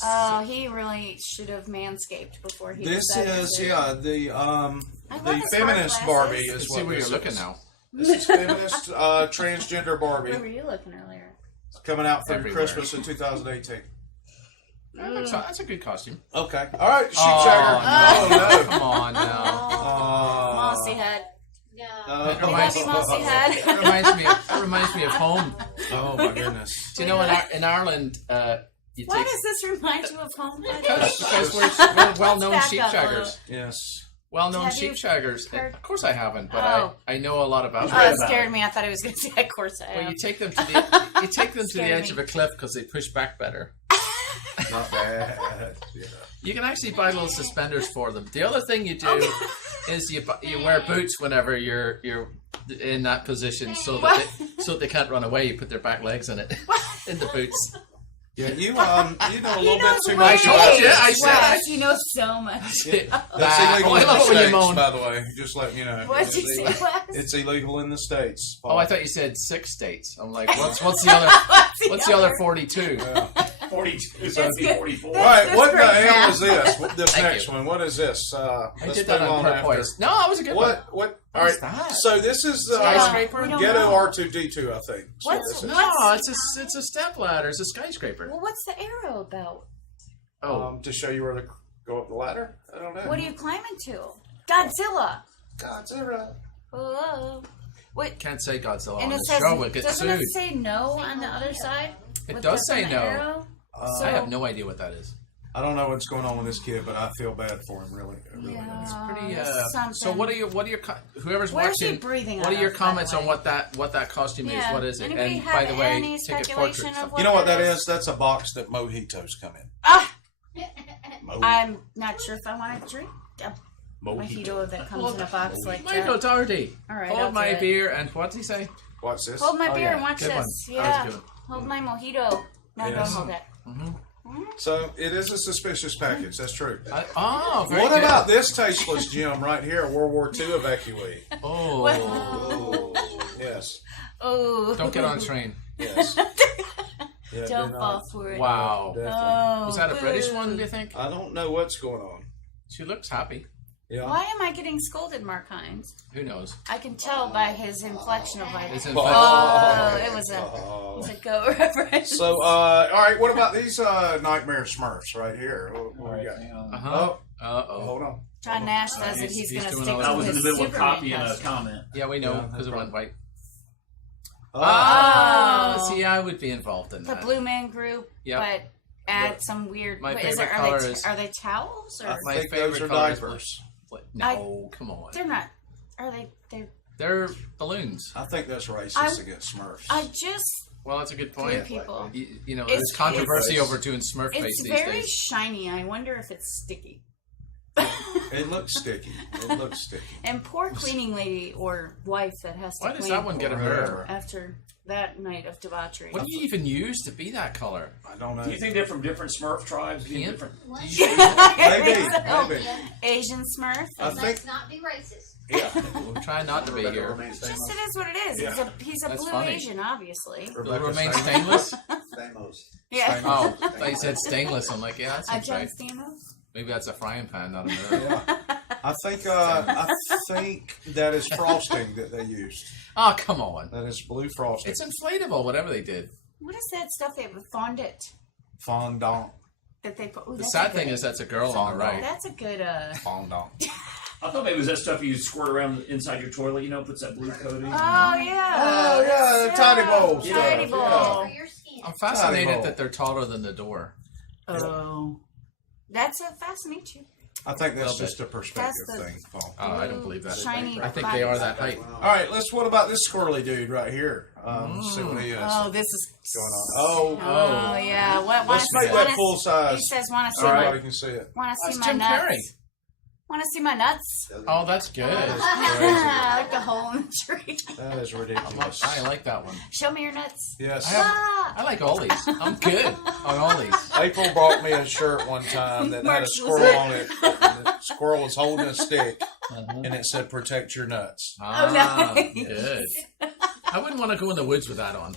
Oh, he really should have manscaped before he This decided is to. the love the his feminist hard Barbie glasses. is See what where this you're looking is. now. This is feminist transgender Barbie. Where were you looking earlier? It's coming out for Everywhere. Christmas in 2018. That's a good costume. Okay. All right. Shoot Oh, Shagger. Oh, Come on now. no. Mossy head. It reminds, Mossy, mossy head. it reminds me of home. Oh my goodness. Do you know in Ireland, you Why take does this remind you of home? because we're well-known Back sheep up, shaggers. Yes. Well-known Have sheep you shaggers. heard- Of course I haven't, but Oh. I know a lot about Oh, it. it scared me. I thought he was going to say, of course I Well, am. you take them to the Scared edge me. of a cliff because they push back better. Not bad. Yeah. You can actually buy little suspenders for them. The other thing you do is you wear boots whenever you're in that position, so that they can't run away. You put their back legs in it, in the boots. Yeah, you know a little bit too way. much. told you, I said Wes, I- you know so much. That's illegal Oh, I in love the it when you States, moan. by the way. Just letting you know. What did you say, Wes? It's illegal in the States. Oh, I thought you said 6 states. I'm like, what's the other? What's the other 42? 42, so it'd be good. 44. All right, That's what the great hell math. is this? This Thank next you. one. What is this? I Let's did that move on purpose. No, that was a good one. What? All right. is that? So this is Skyscraper? We don't Ghetto know. R2D2, I think. That's what What's- this is. No, it's a step ladder. It's a skyscraper. Well, what's the arrow about? Oh, To show you where to go up the ladder? I don't know. What are you climbing to? Godzilla. Godzilla. Oh. Wait, can't say Godzilla and on it the says, show. We'll get doesn't sued. it say no on the other side? It With does the- say the no. arrow? So- I have no idea what that is. I don't know what's going on with this kid, but I feel bad for him. Really, I really do. Yeah, Pretty. this is something. So what are your whoever's Where's he watching? breathing What out are your of, by the comments on way? what that costume is? Yeah. What is it? Anybody And have by the way, any take a speculation portrait. of what You know what that is? is? That's a box that mojitos come in. Ah! Mo- I'm not sure if I want to drink a mojito. mojito that comes in a box like Michael that. Doherty. All right, I'll Hold do my it. beer and what did he say? What's this? Hold my Oh, beer yeah. and watch Good this. one. That was Yeah. good. Hold my mojito. No, Yes. don't hold it. So it is a suspicious package. That's true. Very What good. about this tasteless gem right here? World War II evacuee. Oh, Oh, yes, Oh. don't get on a train. yes. Yeah, Don't do fall not. for it. Wow. Definitely. Oh, Was that a British boo. one? Do you think? I don't know what's going on. She looks happy. Yeah. Why am I getting scolded, Mark Hines? Who knows? I can tell by his inflection of like. It's in Oh, it was a go reference. So, all right. What about these nightmare Smurfs right here? What we got? Uh-huh. Oh, Uh-oh. hold on. John Nash says that He's he's going to doing stick all with that. I was in his the middle of Superman copying a costume. comment. Yeah, we know Yeah, because it no went white. Oh. See, I would be involved in The that. Blue Man Group, Yep. but add some weird. My wait, favorite are color they, is- Are they towels or? My think favorite those are color is diapers. blue. No, come on. They're not. Are they? They're. They're balloons. I think that's racist I- against Smurfs. I just. Well, that's a good Blue point. people. You know, It's- there's controversy it's- over doing Smurf face It's these very days. shiny. I wonder if it's sticky. It looks sticky. It looks sticky. And poor cleaning lady or wife that has to Why does clean that one get a mirror? after that night of debauchery. What do you even use to be that color? I don't know. Do you think they're from different Smurf tribes? Being Can't- different? Maybe. Maybe. Asian Smurf. I think. Let's not be racist. Yeah. We'll try not to be here. Just it is what it is. Yeah. He's a That's blue funny. Asian, obviously. Will it remain stainless? Stamos. Yeah. Oh, I thought you said stainless. I'm like, yeah, that A seems John right. Stamos? Maybe that's a frying pan, not a mirror. I think that is frosting that they used. Oh, come on. That is blue frosting. It's inflatable, whatever they did. What is that stuff they have? Fondant Fondant. that they put. Ooh, The that's sad a thing good- is that's a girl on the right. That's a good. Fondant. I thought maybe it was that stuff you squirt around inside your toilet. You know, puts that blue coating. Oh yeah. Oh, yeah, the tiny bowl stuff. Tiny bowl. Yeah. For your skin. I'm fascinated bowl. that they're taller than the door. Oh, that's a fascinates you. I think that's Little just a perspective That's the- thing, Paul. Oh, I don't believe that. Shiny I think they are that height. All right, what about this squirrely dude right here? Let's see what he is Oh, this is. going on. Oh yeah. What? Let's make that full size. He says, "Want to see All right, my? we can see it. Want to see That's my Jim nuts? Carrey. Want to see my nuts? Oh, that's good. I like the hole in the tree. That is ridiculous. I like that one. Show me your nuts. Yes. I like all these. I'm good on all these. April brought me a shirt one time that had a March was squirrel it? on it. And the squirrel was holding a stick, and it said, "Protect your nuts." Ah, nice. good. I wouldn't want to go in the woods with that on.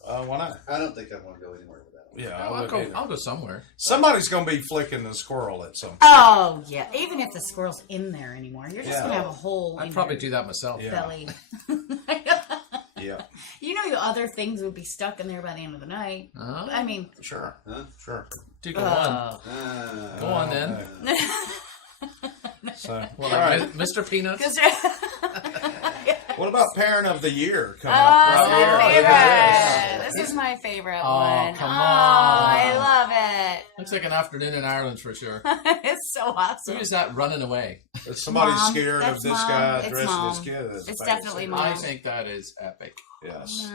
Why not? I don't think I want to go anywhere with that. Yeah, I I'll wouldn't go. either. I'll go somewhere. Somebody's going to be flicking the squirrel at some point. Oh yeah. Even if the squirrel's in there anymore, you're just Yeah. gonna have a hole I'd in probably your do that myself. Yeah. belly. Yeah, You know, the other things would be stuck in there by the end of the night. Uh-huh. I mean, sure. Huh? Sure. Do go on. Uh, Go on then. So, Well, all right. like Mr. Peanuts. What about Parent of the Year coming Oh, up it's right my here? favorite. This is my favorite Oh, one. come Oh, on. I love it. Looks like an afternoon in Ireland for sure. It's so awesome. Who is that running away? If somebody's Mom. scared of That's this Mom. guy It's dressing Mom. his kid as a It's face. definitely Mom. I think that is epic. Yes.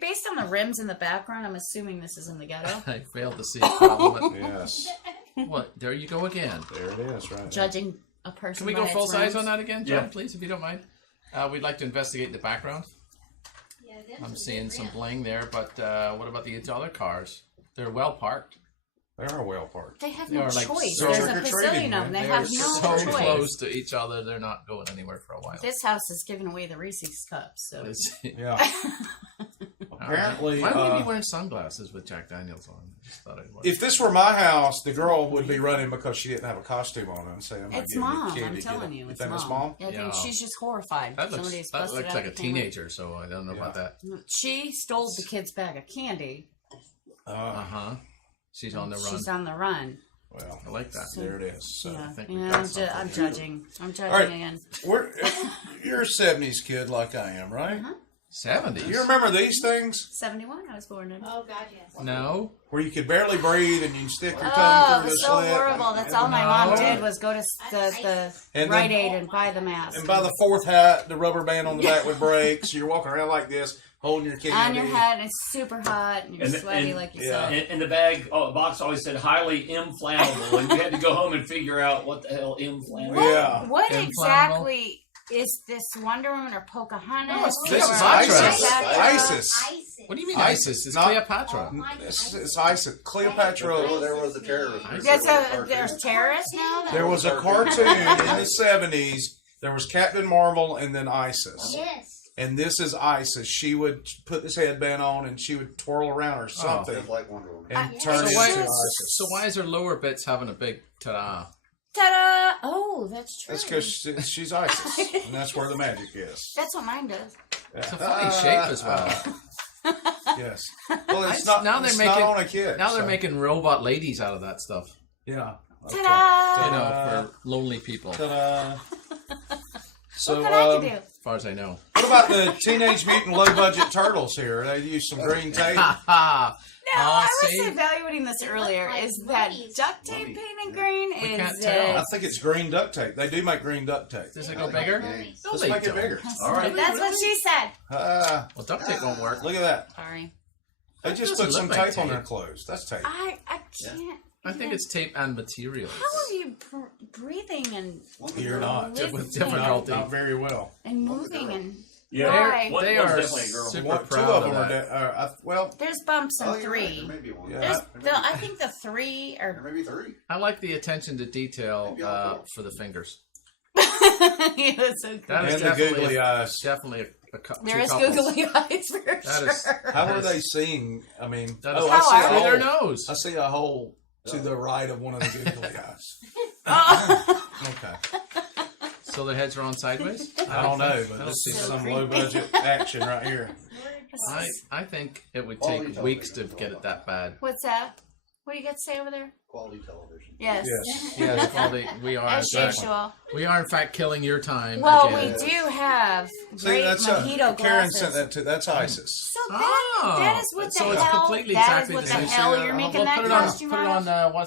Based on the rims in the background, I'm assuming this is in the ghetto. I failed to see a problem. Yes. What? There you go again. There it is, right there. Judging a person. Can we by go its full size rims. on that again, John, Yeah. please, if you don't mind? We'd like to investigate the background. Yeah, them I'm some seeing good some rims. bling there, but what about the other cars? They're well parked. They are well parked. They have They no are like choice. so There's a trick-or-treating, bazillion of them. They man. have They're no so choice. close to each other, they're not going anywhere for a while. This house is giving away the Reese's cups. So It's- Yeah. Apparently, Why would you be wearing sunglasses with Jack Daniels on? I just thought I'd if this were my house, the girl would be running because she didn't have a costume on and saying, "I'm not it's giving you Mom. candy." I'm Get telling it. you, it's think Mom. it's Mom? I think Yeah. she's just horrified. that Somebody's looks busted out like a the camera. teenager, so I don't know about that. She stole the kid's bag of candy. Uh-huh. She's on the run. She's on the run. Well, I like that. there it is. So. Yeah, think we yeah. got I'm something. judging. I'm judging All right. again. You're a '70s kid like I am, right? 70s? You remember these things 71. I was born in. Oh, God, yes. No. where you could barely breathe and you stick your Oh, tongue through the that's so slit? horrible. That's all my mom No. did was go to the And Rite then- Aid and buy the mask. And by the fourth hat, the rubber band on the back would break, so you're walking around like this, holding your candy. on your head, and it's super hot, and you're And- sweaty, and- like you yeah. said. And the bag, the box always said highly inflammable, and you had to go home and figure out what the hell inflammable. Yeah. What Inflammable. exactly is this, Wonder Woman or Pocahontas? No, it's This is Cleopatra. ISIS. ISIS. ISIS. What do you mean ISIS, ISIS? It's not- Cleopatra. It's ISIS. Cleopatra. There was a terrorist. Yeah, so there's terrorists now? There was a cartoon in the '70s. There was Captain Marvel and then ISIS. Yes. And this is ISIS. She would put this headband on and she would twirl around or something Just like Wonder Woman. and Yeah. turn So into why, ISIS. so why is her lower bits having a big ta-da? Ta-da! Oh, that's true. That's because she's ISIS, and that's where the magic is. That's what mine does. It's a funny shape as well. Yes. Well, it's I- not. now they're it's making- not on a kid. Now they're so- making robot ladies out of that stuff. Yeah. Okay. Ta-da! You know, for lonely people, as Ta-da. So, What can I do? far as I know. what about the Teenage Mutant Low Budget Turtles here? They use some green tape. Ha ha! No, I see? was evaluating this earlier. like Is that mummies. duct tape painted green? We Is can't it? tell. I think it's green duct tape. They do make green duct tape. Does it go bigger? Mummies. No, Let's they make it don't. bigger. All right. That's what she said. Well, duct tape won't work. Look at that. Sorry. They just doesn't put some look like tape on tape. their clothes. That's tape. I can't. I think it's tape and materials. How are you breathing and You're not. listening With difficulty. Not very well. and moving and Yeah, Why? one, They one's are definitely a girl. super Two proud of of them are. that. Well, there's bumps in Oh, you're right. three. There may be one. Yeah. There's I think the three There are. may be three. I like the attention to detail for the fingers. Yeah, so cool. That is and the definitely googly eyes. definitely There two is couples. googly eyes for That sure. is- How that are is- they seeing? I mean, That is oh, How I see are a through their hole. nose. I see a hole to the right of one of the googly eyes. Oh. Okay. So their heads are on sideways? I don't know, I but don't this see is that. some low budget action right here. I think it would Quality take weeks to television. get it that bad. What's that? What do you got to say over there? Quality television. Yes. Yes. Yeah, quality. We are. As usual. We are in fact killing your time. Well, again. we do have See, great that's mojito Karen glasses. sent that to. That's ISIS. So that is what the so it's hell. completely That is exactly what the the same. hell See, you're making Well, that put it on. costume Put it out of? on.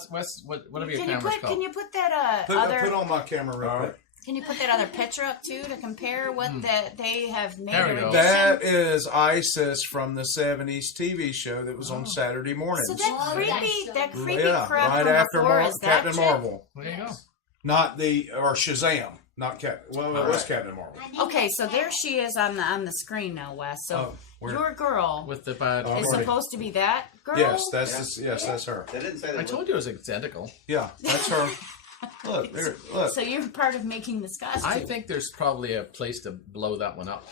Whatever your Can you camera's put? called. Can you put that Put other? on my camera real quick. Can you put that other picture up too to compare what that they have made? There we a go. rendition? That is ISIS from the 70s TV show that was on Saturday mornings. So that creepy yeah, crap right from after before is that Captain chick? Marvel. There you go. Not or Shazam. Not Captain. Well, it was Captain Marvel. Okay, so there she is on the screen now, Wes. So your girl With the bad. is supposed to be that girl. Yes, that's her. They didn't say I told you it was identical. Yeah, that's her. Look, there, look. So you're part of making this costume. I think there's probably a place to blow that one up.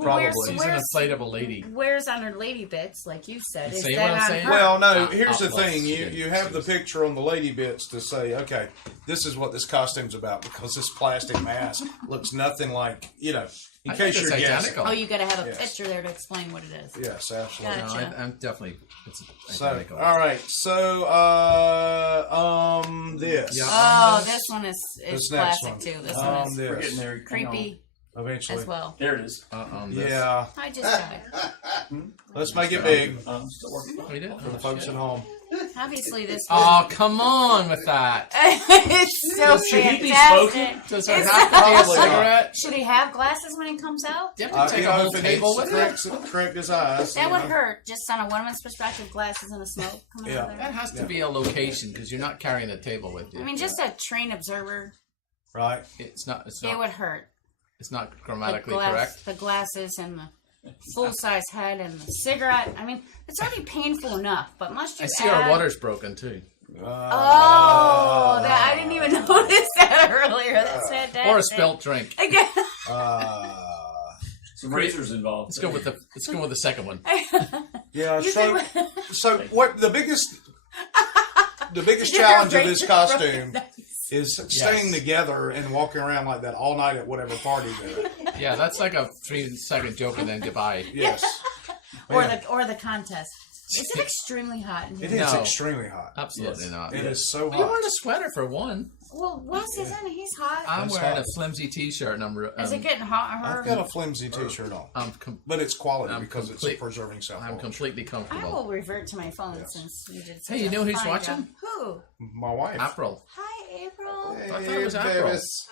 Probably. She's an inflatable lady. Where's on her lady bits, like you said? Is See that what I'm on saying? her? Well, no. Here's the Outlets. thing: you have the picture on the lady bits to say, okay, this is what this costume's about because this plastic mask looks nothing like In I case think you're it's guessing. identical. Oh, you got to have a Yes. picture there to explain what it is. Yes, absolutely. No, Gotcha. I'm definitely. It's So, identical. all right. So, this. Yeah. Oh, this one is This next classic one. too. This one is We're getting This. there. Hang on. creepy Eventually. as well. There it is. This. Yeah. I just died. Let's make it big Still working. We did. for the folks at home. Obviously, this Oh, come on with that. it's so Should he be fantastic. Does it It's have to be a Probably not. cigarette? Should he have glasses when he comes out? Do you have to take a whole table with it? Correct his eyes. That would hurt, just on a woman's perspective, glasses and a smoke coming out of That there. has to be a location because you're not carrying a table with you. I mean, just a trained observer, Right. It's not. It's it not. would hurt. It's not The, grammatically correct. the glasses and the full-size head and the cigarette. I mean, it's already painful enough, but must you I see add... our water's broken too. Oh, I didn't even notice that earlier. That's fantastic. Or a spilt drink. Some razors involved. Let's go with the second one. Yeah. You So, can- so what the biggest challenge of this costume is staying together and walking around like that all night at whatever party they're at. Yeah, that's like a 3-second joke and then goodbye. Yes. or Man, the contest. Is it extremely hot in it here? is No. extremely hot. Absolutely not. It is so Well, you're hot. wearing a sweater for one. Well, Wes isn't. He's hot. I'm That's wearing hot. a flimsy T-shirt. Is it getting hot? I've got a flimsy T-shirt on, I'm but it's quality I'm because it's complete- preserving self. I'm completely I comfortable. will revert to my phone since you did. Such Hey, you a know who's fine watching? job. Who? My wife. April. Hi, April. Hey, I thought it was April. babies.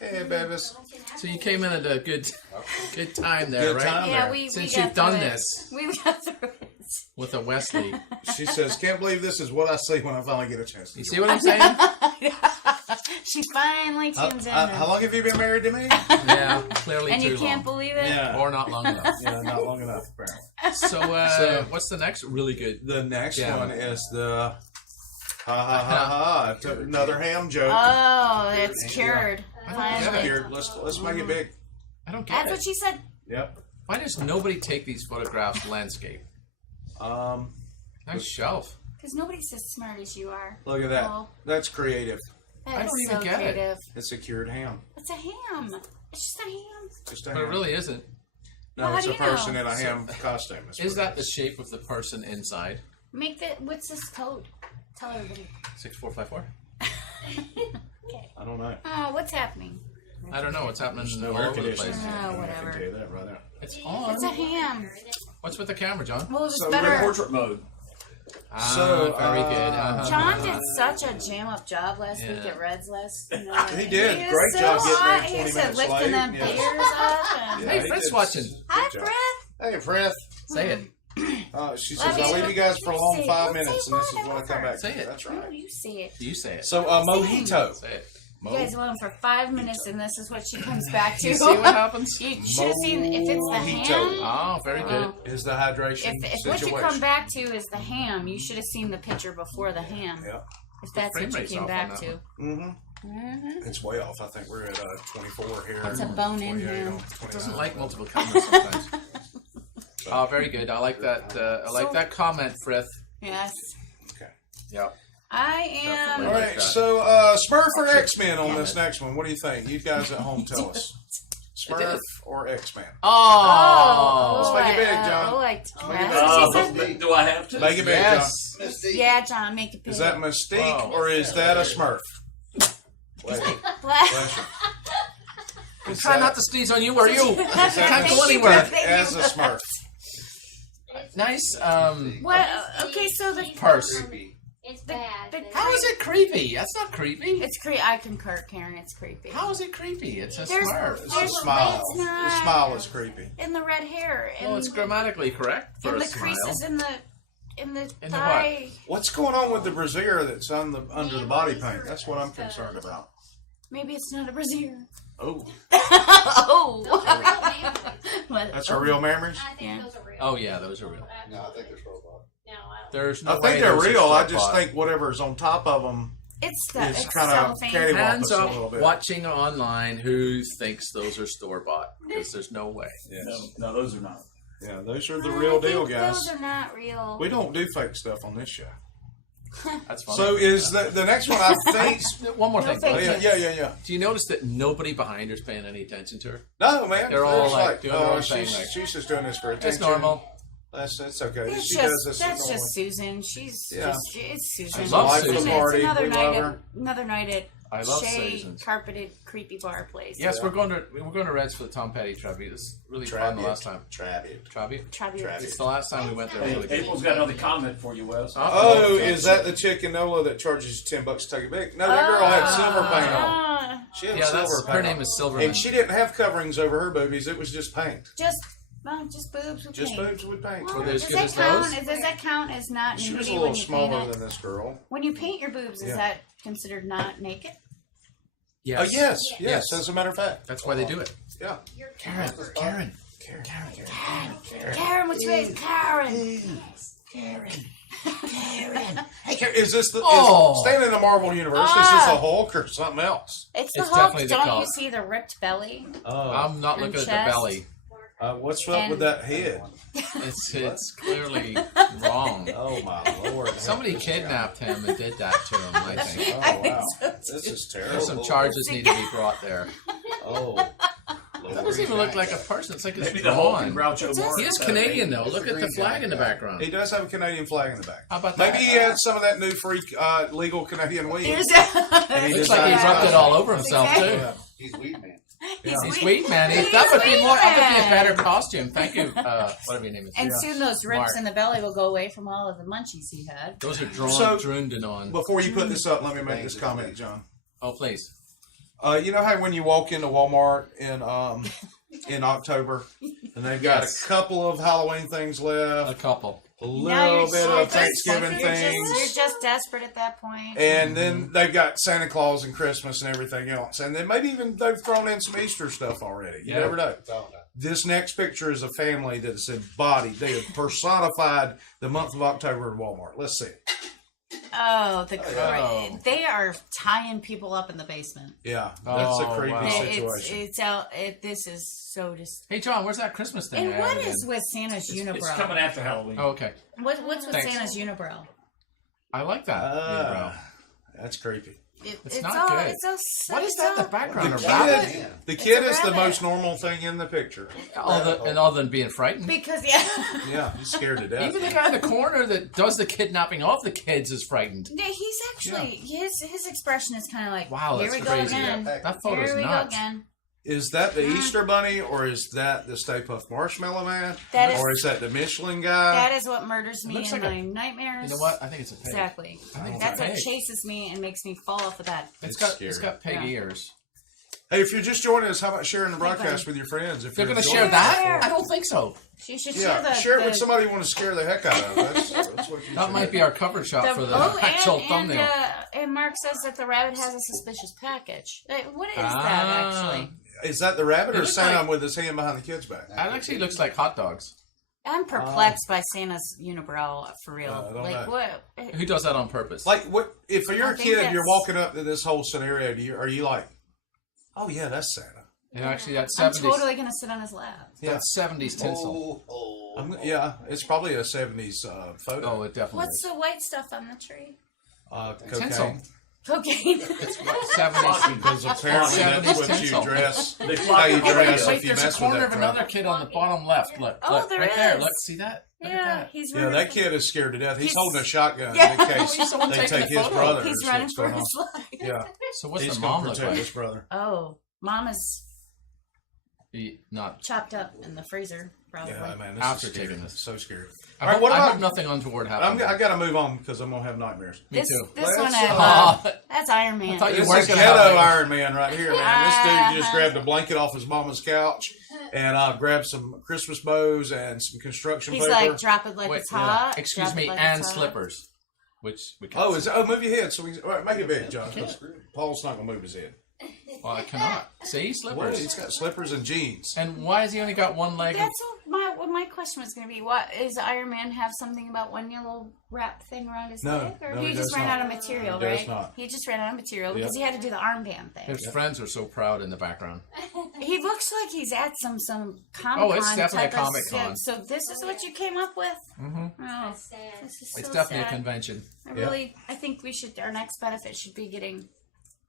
Hey, babies. So you came in at a good time there, Good right? time. Yeah, there. we Since got you've done through it. this. We got through it. With a Wesley. She says, "Can't believe this is what I see when I finally get a chance." To You do see it." what I'm saying? She finally tunes in. How long have you been married to me? Yeah, clearly and too you can't long. believe it? Yeah. Or not long enough. Yeah, not long enough, apparently. So, what's the next? Really good. The next Yeah. one is the ha. Another ham joke. Oh, it's cured. Yeah. Finally. Here, let's make it big. I don't get That's it. what she said. Yep. Why does nobody take these photographs landscape? Nice shelf. Because nobody's as smart as you are. Look at that. Paul. That's creative. That I is don't even so get it. creative. It's a cured ham. It's a ham. It's just a ham. Just a But ham. it really isn't. No, How it's do a you know? person in a ham costume. Is that the shape of the person inside? Make the. What's this code? Tell everybody. 6454? I don't know. Oh, what's happening? I don't know what's happening There's all no air over the conditioning. place. Oh, I can whatever. tell you that right now. It's on. It's a ham. What's with the camera, John? Well, it's So better. Portrait mode. So, Very good. John did such a jam-up job last week Yeah. at Red's last. You know, He did. was Great so job getting there hot. 20 He was minutes lifting late. them Yeah. beers up. And... Yeah, Hey, he Fred's did. watching. Hi, Good job. Fred. Hey, Frith. Say it. She Love says, I'll you. leave you guys for a long Say it. 5 Let's minutes, say and this is whatever. when I come back. Say it. That's No, right. you say it. You say it. So, mojito. Say it. You guys want them for 5 minutes, and this is what she comes back to. You see what happens? You should have seen if it's the Mojito. ham. Oh, very good. Is the hydration If what you situation. come back to is the ham, you should have seen the picture before the ham. Yeah. If that's frame what you rate's came off back on to. Mm-hmm. It's way off. I think we're at 24 here. It's a bone-in 28 ham. on It 29. doesn't like multiple cameras sometimes. Oh, very good. I like that. I like So- that comment, Frith. Yes. Okay. Yep. I am. All right. So, Smurf or X-Men on this next one? What do you think? You guys at home tell us. Smurf or X-Man? Oh, Let's make it big, John. Oh, like Do I have to? Make it big, yes. John. yeah, John, make it big. Is that Mystique or is that a Smurf? Bless you. Bless you. Is Try that- not to sneeze on you, or you is that can't go Mystique anywhere. as a Smurf? Nice. What? Okay, so the Purse. It's bad. the- How is it creepy? That's not creepy. it's creepy. I concur, Karen. It's creepy. How is it creepy? It's a There's- Smurf. It's a smile. It's not. The smile is creepy. And the red hair. And, Well, it's grammatically correct for and a the smile. creases in the the thigh. What's going on with the brassiere that's on the under the body paint? That's what I'm concerned about. Maybe it's not a brassiere. Oh, Oh. Those are real memories. What? that's our real memories. I think Yeah. those are real. Oh yeah, those are real. No, I think there's robot. No, I don't. There's no I way think they're those are real. I just store-bought. think whatever's on top of them It's the is it's kind of cellophane. cattywampus Hands a up little bit. watching online who thinks those are store bought, because there's no way. Yes. No, those are not. Yeah, those are the I real think deal, guys. Those are not real. We don't do fake stuff on this show. That's funny. So is the next one? I think. One more No thing. fake Oh, Blake. yeah. Do you notice that nobody behind her's paying any attention to her? No, man. They're all, It's like, doing their own thing, she's, like- she's just doing this for attention. It's normal. That's okay. It's she just does this. that's normally. just Susan. She's Yeah. just it's Susan. I love Life of the Susan. party. It's another We night love at her. another night at I love Shea Susan's. carpeted creepy bar place. Yes, we're going to Reds for the Tom Petty tribute. It's really fun the last time. Tribute. Tribute? Tribute. It's the last time we went there. Hey, Really good. April's got another comment for you, Wes. Oh, is that the chick in NOLA that charges $10 to take it back? No, that girl had silver paint on. Ah, She had Yeah, silver that's paint her name on. is Silverman. And she didn't have coverings over her boobies. It was just paint. just boobs with Just paint. boobs with paint. Well, Were they as does good that as count? those? Does that count as not She was nudity a little when you paint smaller it? than this girl. When you paint your boobs, is Yeah. that considered not naked? Yes. Oh, yes. Yes. As a matter of fact. That's why they do it. Yeah. Karen. Karen, what's your name? Karen. Is this the Oh. is, staying in the Marvel universe? Is this a Hulk or something else? It's the It's Hulk. definitely the Don't you Hulk. see the ripped belly? I'm not And looking at chest. the belly. What's up with that head? It's clearly wrong. Oh my lord. Somebody kidnapped him and did that to him, I think. Oh wow. This is There's terrible. some charges need to be brought there. Oh. That doesn't even look like a person. It's like it's Maybe the Hulk and drawn. Groucho Marx. He is Canadian, though. Look at the flag in the background. He does have a Canadian flag in the back. How about Maybe that? he had some of that new freak legal Canadian weed. And he Looks like he decided- rubbed it all over himself, too. Yeah. He's weed man. He's sweet, man. That would be more. That would be a better costume. Thank you. Whatever your name is. And soon those rips Mark. in the belly will go away from all of the munchies he had. Those are So- drooned on. Before you put this up, let me make this comment, John. Oh, please. You know how when you walk into Walmart in October, and they've got Yes. a couple of Halloween things A left, couple. a Now little you're bit so of Thanksgiving desperate. things, You're just desperate at that point. and then they've got Santa Claus and Christmas and everything else, and then maybe even they've thrown in some Easter stuff already. You Yeah. never know. It's all done. This next picture is a family that's embodied. They have personified the month of October in Walmart. Let's see. Oh, Oh. they are tying people up in the basement. Yeah, that's a Oh, creepy wow. situation. It's out. This is so just. Hey, John, where's that Christmas thing? And I what added is in? with Santa's It's unibrow? coming after Halloween. Oh, okay. What's with Thanks. Santa's unibrow? I like that. unibrow. That's creepy. It's not all, good. It's all, What is that in the all- background? A The rabbit? kid, the kid a is the rabbit. most normal thing in the picture. Other than being frightened. Because Yeah, he's scared to death. Even the guy in the corner that does the kidnapping of the kids is frightened. Yeah, he's actually his expression is kind of like, Wow, here that's we crazy. go again. That photo's Here we nuts. go again. Is that the Easter Bunny, or is that the Stay Puft Marshmallow Man, That is- or is that the Michelin guy? That is what murders me looks in like my nightmares. You know what? I think it's a pig. Exactly. I think it's That's a what pig. chases me and makes me fall off the bed. It's It's got pig Yeah. ears. Hey, if you're just joining us, how about sharing the buddy. broadcast with your friends? If They're you're going to enjoying share it? that? I don't think so. You should Yeah, share it with somebody you want to scare the heck out of. That's what you That should might do. be our cover shot for the actual thumbnail. And Mark says that the rabbit has a suspicious package. What is that Ah. actually? Is that the rabbit It or looks Santa like- with his hand behind the kid's back? That actually looks like hot dogs. I'm perplexed by Santa's unibrow for real. I don't Like know. what? Who does that on purpose? Like, what if you're I a think kid, that's- you're walking up to this whole scenario, are you like, oh yeah, that's Santa? And actually, that I'm 70s, totally gonna sit on his lap. Yeah. that 70s tinsel. Yeah, it's probably a 70s photo. Oh, it definitely What's is. the white stuff on the tree? Cocaine. Tinsel. Cocaine. It's what, 70s. Because apparently that's what you Tinsel. dress. They How flock you to dress Wait, if you there's a mess with corner that of crap. another kid on the bottom left. Look, Oh, look, there right there. is. Look, see that? Look at Yeah, that. he's Yeah, running. that kid is scared to death. He's He's- holding a shotgun Yeah. in case He's the one they taking take the his photo. brother. He's is running what's for going his on. life. Yeah, So what's he's the going mom to look protect like? his brother. Oh, mom is Not. chopped up in the freezer, probably. Yeah, man, this After is scary. taking this. So scary. I All right, hope, what I about? hope nothing untoward happened. I got to move on because I'm going to have nightmares. Me This too. this Let's- one I Aw. love. That's Iron Man. I thought you This weren't is gonna Ghetto have that. Iron Man right here, man. This dude just Uh-huh. grabbed a blanket off his mama's couch and grabbed some Christmas bows and some construction He's paper. like, drop it like Wait, it's hot. Excuse drop it me, like and it's hot. slippers. Which we can Oh, move your head so we can, all right, make it big, John. 'Cause Paul's not going to move his head. Well, I cannot. See, What? slippers. He's got slippers and jeans. And why has he only got one leg? That's what my question was going to be. What is Iron Man have something about one yellow wrap thing around his No, leg, or no, he he just does ran not. out of material, He does right? not. He just ran out of material because he had to do the armband thing. His friends are so proud in the background. He looks like he's at some Comic-Con. Oh, it's definitely a type of Comic-Con. stuff. So this is what you came up with? Mm-hmm. Oh, That's sad. this is It's so definitely sad. a convention. I think we should. Our next benefit should be getting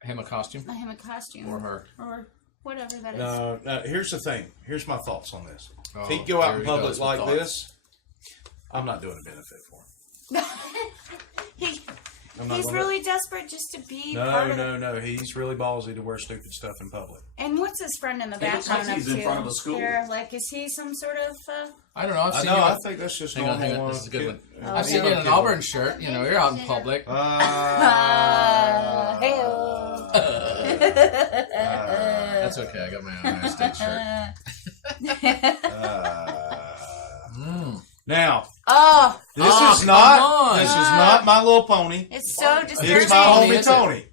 Him a costume him a costume or her. or whatever that is. No, here's the thing. Here's my thoughts on this. Oh, If he'd go out there in he public goes with like thoughts. this, I'm not doing a benefit for him. I'm not He's gonna- really desperate just to be part of it. No. He's really ballsy to wear stupid stuff in public. And what's his friend in the He looks background like he's up in to? front of a school. Here, like, is he some sort of? I don't know. I've I seen know. you. I think that's just Hang on, normal. this is a good one. Oh, I've seen you in an Auburn shirt. You know, you're out in public. Hey-oh. That's okay. I got my Ohio State shirt. Now, Oh, this Oh, is come not. on. This is not My Little Pony. it's so It's disturbing. my Tony, homie is it? Tony.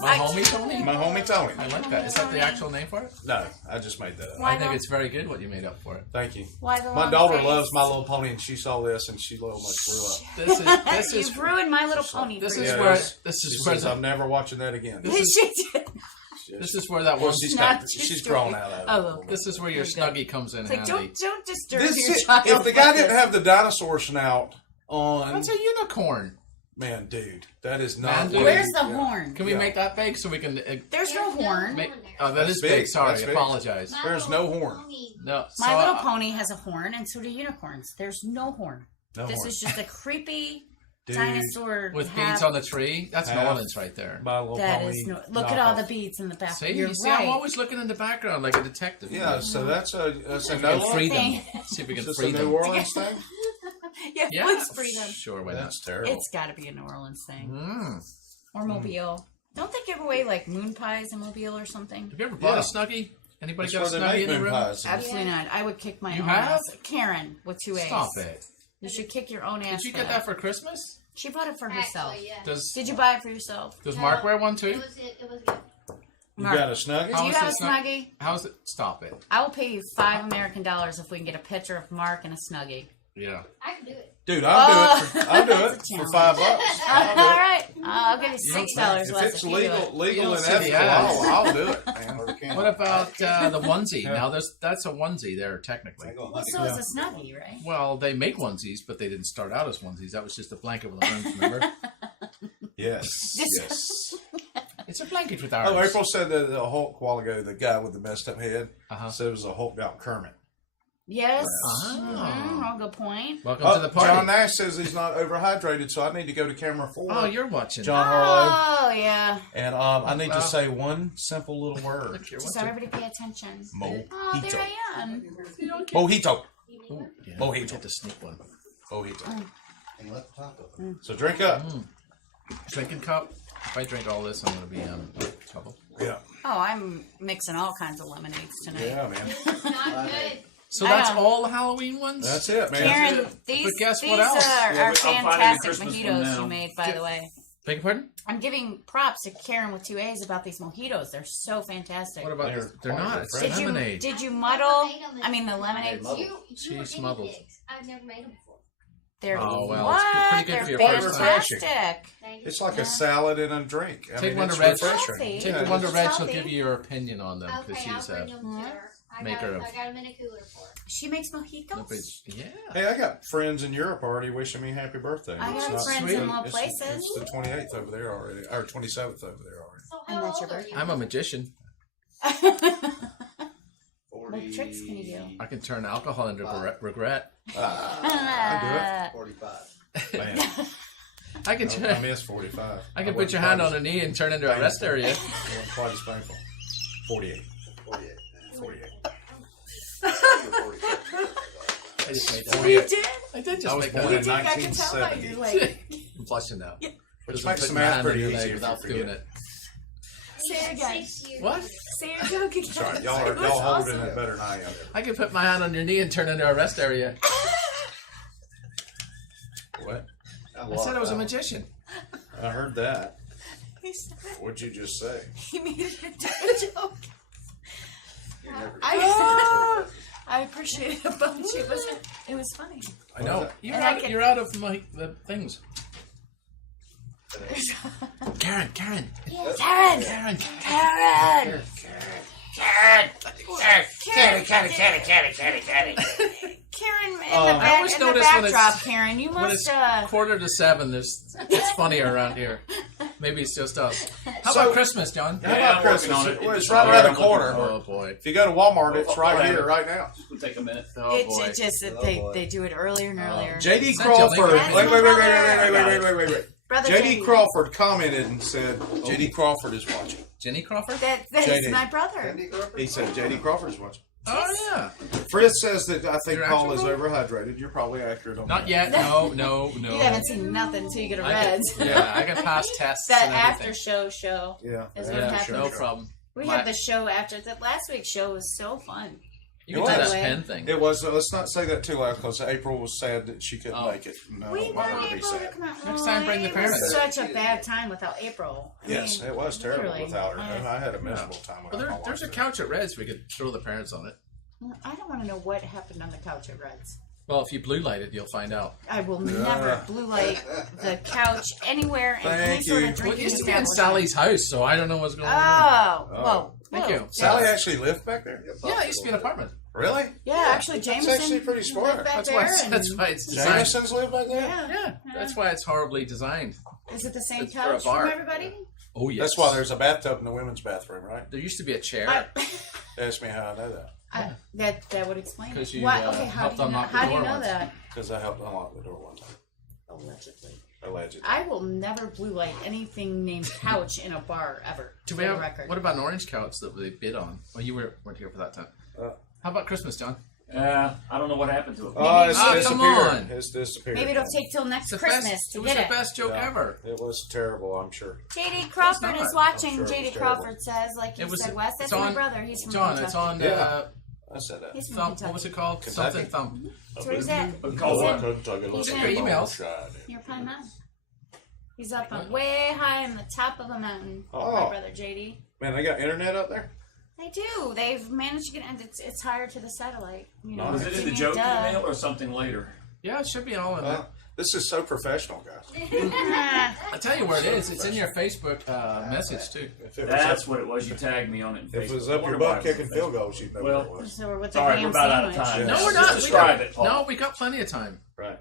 My homie Tony. My homie Tony. I like that. Is that the actual name for it? No, I just made that up. Why I think the- it's very good what you made up for it. Thank you. Why the My long daughter face? loves My Little Pony, and she saw this, and she almost grew up. This is You've ruined My Little Pony. this for is you. where Yes. this She is where says, I'm never watching that again. This is- She did. this is where that Well, one. she's Not got, too she's straight. grown out of it. Oh, okay. This is where your snuggie comes in It's like, handy. don't disturb This your is- child. if the guy like didn't this. have the dinosaur snout on, That's a unicorn. man, dude, that is Man, not. dude. what Where's he- the horn? Can we Yeah. make that big so we can? There's no horn. Oh, that That's is big. big. Sorry, That's big. apologize. There's no horn. No, My so, Little Pony has a horn, and so do unicorns. There's no horn. No This horn. is just a creepy Dude, dinosaur with half- beads on the tree. That's New half- Orleans right there. My Little That Pony. is no. Look at all the knockoff. beads in the back. See, You're you see, right. I'm always looking in the background like a detective. Yeah, so that's a See if we no can free thing. them. See if we can Is this free a New them. Orleans thing? Yeah, Yeah, let's free them. sure. Why not? That's terrible. It's got to be a New Orleans thing Mm. or Mobile. Don't they give away like moon pies in Mobile or something? Have you ever bought Yeah. a snuggie? Anybody That's got a where they snuggie make in the moon room? pies. Absolutely not. I would kick my You own have? ass. Karen with 2 A's. Stop it. You should kick your own ass. Did you for get that for Christmas? She bought it for herself. Actually, yeah. Does Did you buy it for yourself? Does Mark wear one It too? was it was good. You Mark, got a snuggie? do How you is have a this not- Snuggie? How's it? Stop it. I will pay you $5 American if we can get a picture of Mark and a Snuggie. Yeah. I can do it. Dude, I'll do it. Oh, I'll do that's it a for challenge. $5. All right, I'll give you You don't $6 If less it's if you do it. legal You and don't see the ethical, ads. I'll do it. Man. What about the onesie? Now, that's a onesie there technically. Well, so it's a Snuggie, right? Well, they make onesies, but they didn't start out as onesies. That was just a blanket with arms. Remember? Yes. Yes. It's a blanket with arms. Oh, April said that a Hulk a while ago, the guy with the messed up head, Uh-huh. said it was a Hulk out Kermit. Yes. Ah. Good point. Welcome Oh, to the party. John Nash says he's not overhydrated, so I need to go to camera 4. Oh, you're watching. John Harlow. Oh, yeah. And I need Wow. to say one simple little word. Look, you're Just watching. everybody pay attention. Mojito. Oh, there I am. Mojito. Ooh, yeah, Mojito. Get the sneak one. Mojito. And let the top open. So drink up. Drinking cup. If I drink all this, I'm going to be in trouble. Yeah. Oh, I'm mixing all kinds of lemonades tonight. Yeah, man. Not good. So I that's don't- all the Halloween ones? That's it, man. Karen, these, But guess these what else? are, Yeah, are I'm finding the fantastic Christmas one mojitos now. you made, by the way. Beg your pardon? I'm giving props to Karen with 2 A's about these mojitos. They're so fantastic. What about they're not. It's Did lemonade. Did you muddle? I mean, the lemonade. You She were smuggled. guinea pigs. I've never made them before. They're Oh, well, what? it's pretty good for They're your first time. fantastic. Thank you. It's like Yeah. a salad and a drink. I Take mean, one it's to Reg. refreshing. Healthy. Take Yeah, the one to it's Reg. She'll healthy. give you your opinion on them because Okay, I'll she's bring them to her. maker of. I got him in a cooler for her. She makes mojitos. Yeah. Hey, I got friends in Europe already wishing me happy birthday. I It's got not friends sweet. in low It's places. the 28th over there already, or 27th over there already. So And how that's your old are birthday. you? I'm a magician. What tricks can you do? I can turn alcohol into regret. I 45. do it. Man, I can I turn. missed 45. I can put your hand on a knee and turn into a rest area. It wasn't quite as painful. 48. 48. 48. I just made You that. did? I did I just was make born that. You in did. I can tell by 1970. your leg. I'm flushing now. Which Because makes putting the my math hand on pretty your easy leg if without you doing forget. it. Say it again. 6 years. What? Say your joke again. Sorry, y'all It was are holding awesome. it better than I am. I can put my hand on your knee and turn into a rest area. What? I said I was a magician. I heard that. He said- What'd you just say? He made it into a joke. I appreciate it a bunch. It was funny. I know. What You're And I out, can- you're out of the things. Karen. Karen! Karen. Karen! Karen, in the, I always in the notice when backdrop, it's- Karen, you When must, it's 6:45, it's funnier around here. Maybe it's just us. How So- about Christmas, John? How Yeah, about I'm working Christmas? on it. Well, it's It's right all around the I'm looking corner. for. Oh boy. If you go to Walmart, it's right Whatever. here, right now. It'll take a minute. Oh boy. it's just that Oh, they, boy. they do it earlier and earlier. JD Is that Johnny? Crawford. That's Wait, my wait, wait, brother. wait. Brother JD Crawford commented and said, JD Crawford is watching. Jenny Crawford? That's JD. my brother. Andy Crawford? He said, JD Crawford is watching. Oh yeah. Fritz says that I think You're Paul is actually overhydrated. You're probably accurate on Not that. yet. No. You haven't seen nothing until you get a I can- Reds. Yeah, I can pass tests. That and after everything. show. Yeah. Is yeah, what Yeah, happened. no problem. We My- had the show after that. Last week's show was so fun. You It can do was. that pen thing. It was. Let's not say that too loud because April was sad that she couldn't Oh. make it. No, We I want her weren't to be able to sad. come out. Next time, bring the It parents. was such a bad time without April. I Yes, mean, it was terrible literally. without her. I had a miserable Yeah. time Well, without my there's a wife. couch at Reds. We could throw the parents on it. I don't want to know what happened on the couch at Reds. Well, if you blue light it, you'll find out. I will never blue light the couch anywhere in any Thank sort you. of Well, drinking it used to be in establishment. Sally's house, so I don't know what's going on. Oh, Oh. whoa. Thank whoa. you. Sally actually lived back there. Yeah, it used to be an apartment. Really? Yeah, actually, Jameson. actually pretty smart. lived back That's there why. and- That's why it's designed. Jameson's lived back there. Yeah. Yeah, that's why it's horribly designed. Is it the same It's for a couch from bar. everybody? Oh yes. That's why there's a bathtub in the women's bathroom, right? There used to be a chair. Ask me how I know that. That would explain 'Cause it. you, Why? uh, Okay, how helped do you know? unlock the How do you door know once. that? Because I helped unlock the door one time. Allegedly. Allegedly. I will never blue light anything named couch in a bar ever. Do for we the have? record. What about an orange couch that they bid on? Well, you weren't here for that time. How about Christmas, John? I don't know what happened to it. Oh, it's Ah, come disappeared. on. It's disappeared. Maybe it'll take till next Christmas Best, to it was get the it. best joke Yeah. ever. It was terrible, I'm sure. JD Crawford It's not. is watching. I'm sure it JD was terrible. Crawford says, like you It was- said, Wes. it's That's my on- brother. He's from John, Kentucky. it's on Yeah. I said that. He's from Thump. Kentucky. What was it called? Kentucky? Something Thump. That's where he's at. Call He's what? in Kentucky. Check your emails. Near Pine Mountain. He's up on way high on the top of a mountain. Oh. My brother JD. Man, they got internet up there? They do. They've managed to get, and it's higher to the satellite. You know, Was it in the joke email or something later? Yeah, it should be all in there. This is so professional, guys. I tell you where it is. It's in your Facebook message too. If it was That's up, what it was. You tagged me on it. In if it was Facebook. up I your wonder why butt it was kicking on field Facebook. goals, you'd know Well, what it was. So we're with the Sorry, ham we're about out of sandwich. time. Yeah. No, we're Just not. Describe it, Paul. No, we got plenty of time. Right.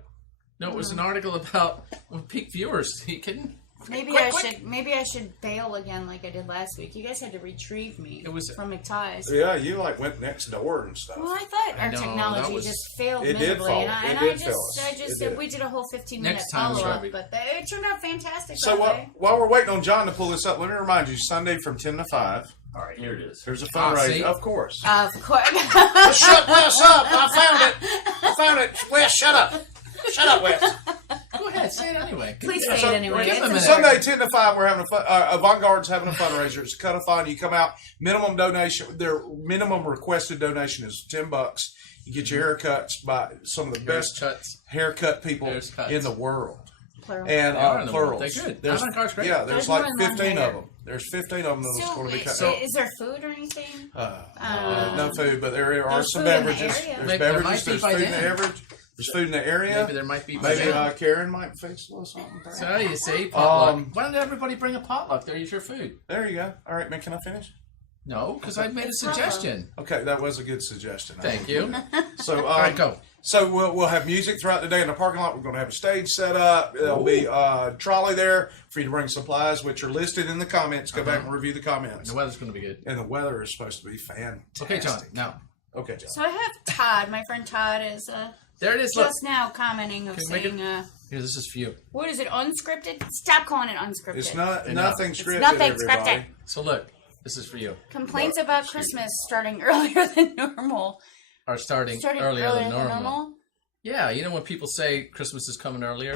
No, it was an article about peak viewers. Are you kidding? Maybe I should bail again like I did last week. You guys had to retrieve me It was- from McTie's. Yeah, you like went next door and stuff. Well, I thought our know, that technology was- just failed It did miserably, fall. and I It did fail us. I It just did. we did a whole 15-minute Next time, follow up, Shelby. but it turned out fantastic. So by the way. while we're waiting on John to pull this up, let me remind you, Sunday from 10 to 5, All right, here it is. there's a see? fundraiser. Of course. Of course. Shut Wes up! I found it! Wes, shut up! Shut up, Wes! Go ahead, say it anyway. Please Yeah, say so it anyway. give them a It's minute. important. Sunday 10 to 5, we're having a AvantGarde's having a fundraiser. It's a CutAthon. You come out, minimum donation, their minimum requested donation is $10. You get your haircuts by some of the best Cuts. haircut people There's cuts. in the world. Plural. And They are in the world. plurals. They're good. There's, AvantGarde's great. yeah, there's There's like more than one 15 of hair. them. There's 15 of them that's going to be cut. Is there food or anything? No food, but there are There's some food in the beverages. area. There's Maybe there might beverages. be There's by food in the then. average. There's food in the area. Maybe there might be. Maybe Karen might fix a little something. So you see, potluck. Um, Why don't everybody bring a potluck? There's your food. There you go. All right, man. Can I finish? No, because I made a It's suggestion. Okay, that was a good suggestion. Thank you. So, All right, go. So we'll have music throughout the day in the parking lot. We're going to have a stage set up. There'll be a trolley there for you to bring supplies, which are listed in the comments. Go back and review the comments. The weather's going to be good. And the weather is supposed to be fantastic. Okay, John. Now, Okay, John. So I have Todd. My friend Todd is there it is. Look. just now commenting of Can we make saying, Here, this is for you. what is it, unscripted? Stop calling it unscripted. It's not I know. nothing scripted, nothing everybody. scripted. So look, this is for you. Complaints about Christmas starting earlier than normal. Are starting earlier than normal. Yeah, you know when people say Christmas is coming earlier?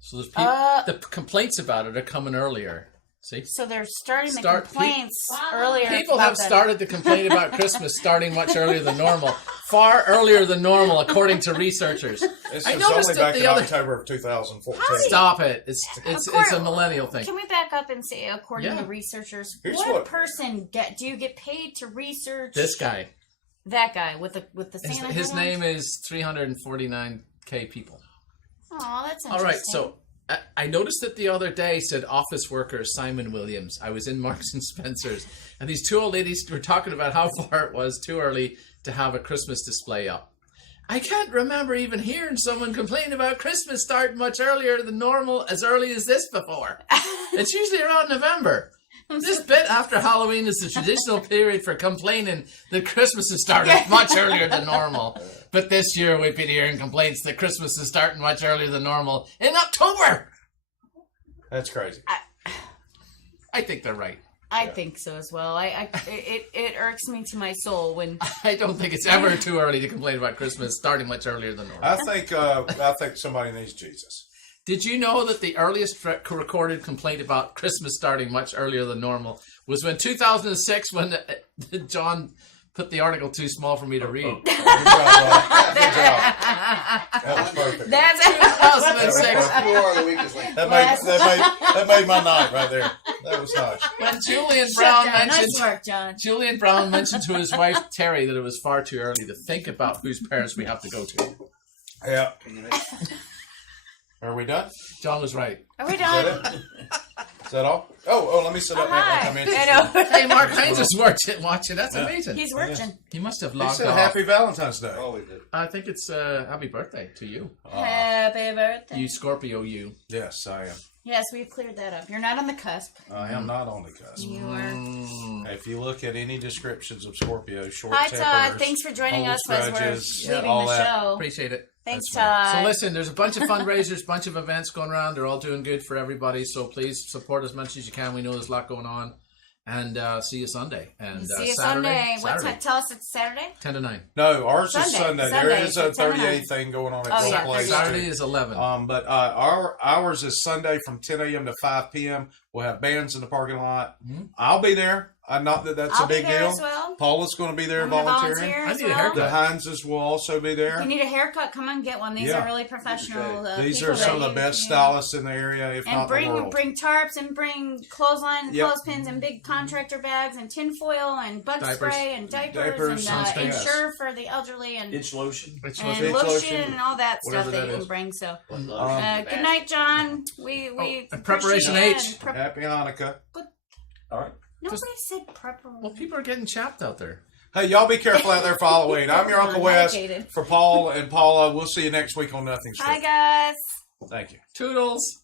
So there's people, the complaints about it are coming earlier. See? So they're starting the Start- complaints earlier. People about have the- started to complain about Christmas starting much earlier than normal. Far earlier than normal, according to researchers. This I was noticed only that back the in other... October of 2014. Stop it. It's a millennial thing. Can we back up and say, according Yeah. to researchers, Here's what what- person do you get paid to research This guy. that guy with the Santa His hat name is 349K people. on? Oh, that's interesting. All right, so I noticed that the other day said office worker Simon Williams. I was in Marks and Spencer's, and these two old ladies were talking about how far it was too early to have a Christmas display up. I can't remember even hearing someone complain about Christmas starting much earlier than normal as early as this before. It's usually around November. This bit after Halloween is the traditional period for complaining that Christmas is starting much earlier than normal. But this year we've been hearing complaints that Christmas is starting much earlier than normal in October. That's crazy. I think they're right. I think so as well. It irks me to my soul when I don't think it's ever too early to complain about Christmas starting much earlier than normal. I think somebody needs Jesus. Did you know that the earliest recorded complaint about Christmas starting much earlier than normal was when 2006 when John put the article too small for me to read? Good job, Rob. Good job. That was perfect. that's 2006 You are the weakest link. That made my night right there. That was nice. when Julian Shut Brown down. mentioned Nice work, John. Julian Brown mentioned to his wife Terry that it was far too early to think about whose parents we have to go to. Yeah. Are we done? John was right. Are we Is done? that it? Is that all? Oh, let me sit up, man. Like I'm Hi. interested. I know. Hey, Mark Hines is watching. That's amazing. He's working. He must have He logged said off. Happy Valentine's Day. Oh, we did. I think it's happy birthday to you. Happy birthday. You Scorpio, you. Yes, I am. Yes, we've cleared that up. You're not on the cusp. I am not on the cusp. You are. If you look at any descriptions of Scorpio, short Hi, tempers, Todd. Thanks for joining old us as we're grudges, leaving all the that. show. Appreciate it. Thanks, That's So Todd. listen, there's a bunch of fundraisers, bunch of events going around. They're all doing good for everybody. So please support as much as you can. We know there's a lot going on. And see you Sunday. And See you Saturday. Sunday. What time? Tell us it's Saturday? 10 to 9. No, ours is Sunday. Sunday. Sunday, There is a so 10 to 9. 38 thing going on at Oh, some yeah, place. 38. Saturday is 11. But ours is Sunday from 10 a.m. to 5 p.m. We'll have bands in the parking lot. I'll be there. Not that that's I'll a big be there deal. as well. Paula's going to be there I'm gonna volunteering. volunteer I as need a well. haircut. The Hineses will also be there. If you need a haircut, come and get one. These Yeah. are really professional. These people are some of that the best you- stylists in the area, if And not the world. bring tarps and bring clothesline, Yep. clothespins and big contractor bags and tinfoil and bug Diapers. spray and diapers Diapers, and sunscreen. insure for the elderly and It's lotion. It's and It's lotion lotion, and all that stuff whatever that that you can is. bring. So Um, good night, John. We and Preparation appreciate H. it. Happy Hanukkah. All right. Nobody said preparation. Well, people are getting chapped out there. Hey, y'all be careful out there for Halloween. I'm your Uncle Wes. Medicated. For Paul and Paula, we'll see you next week on Nothing's Hi, Free. guys. Thank you. Toodles.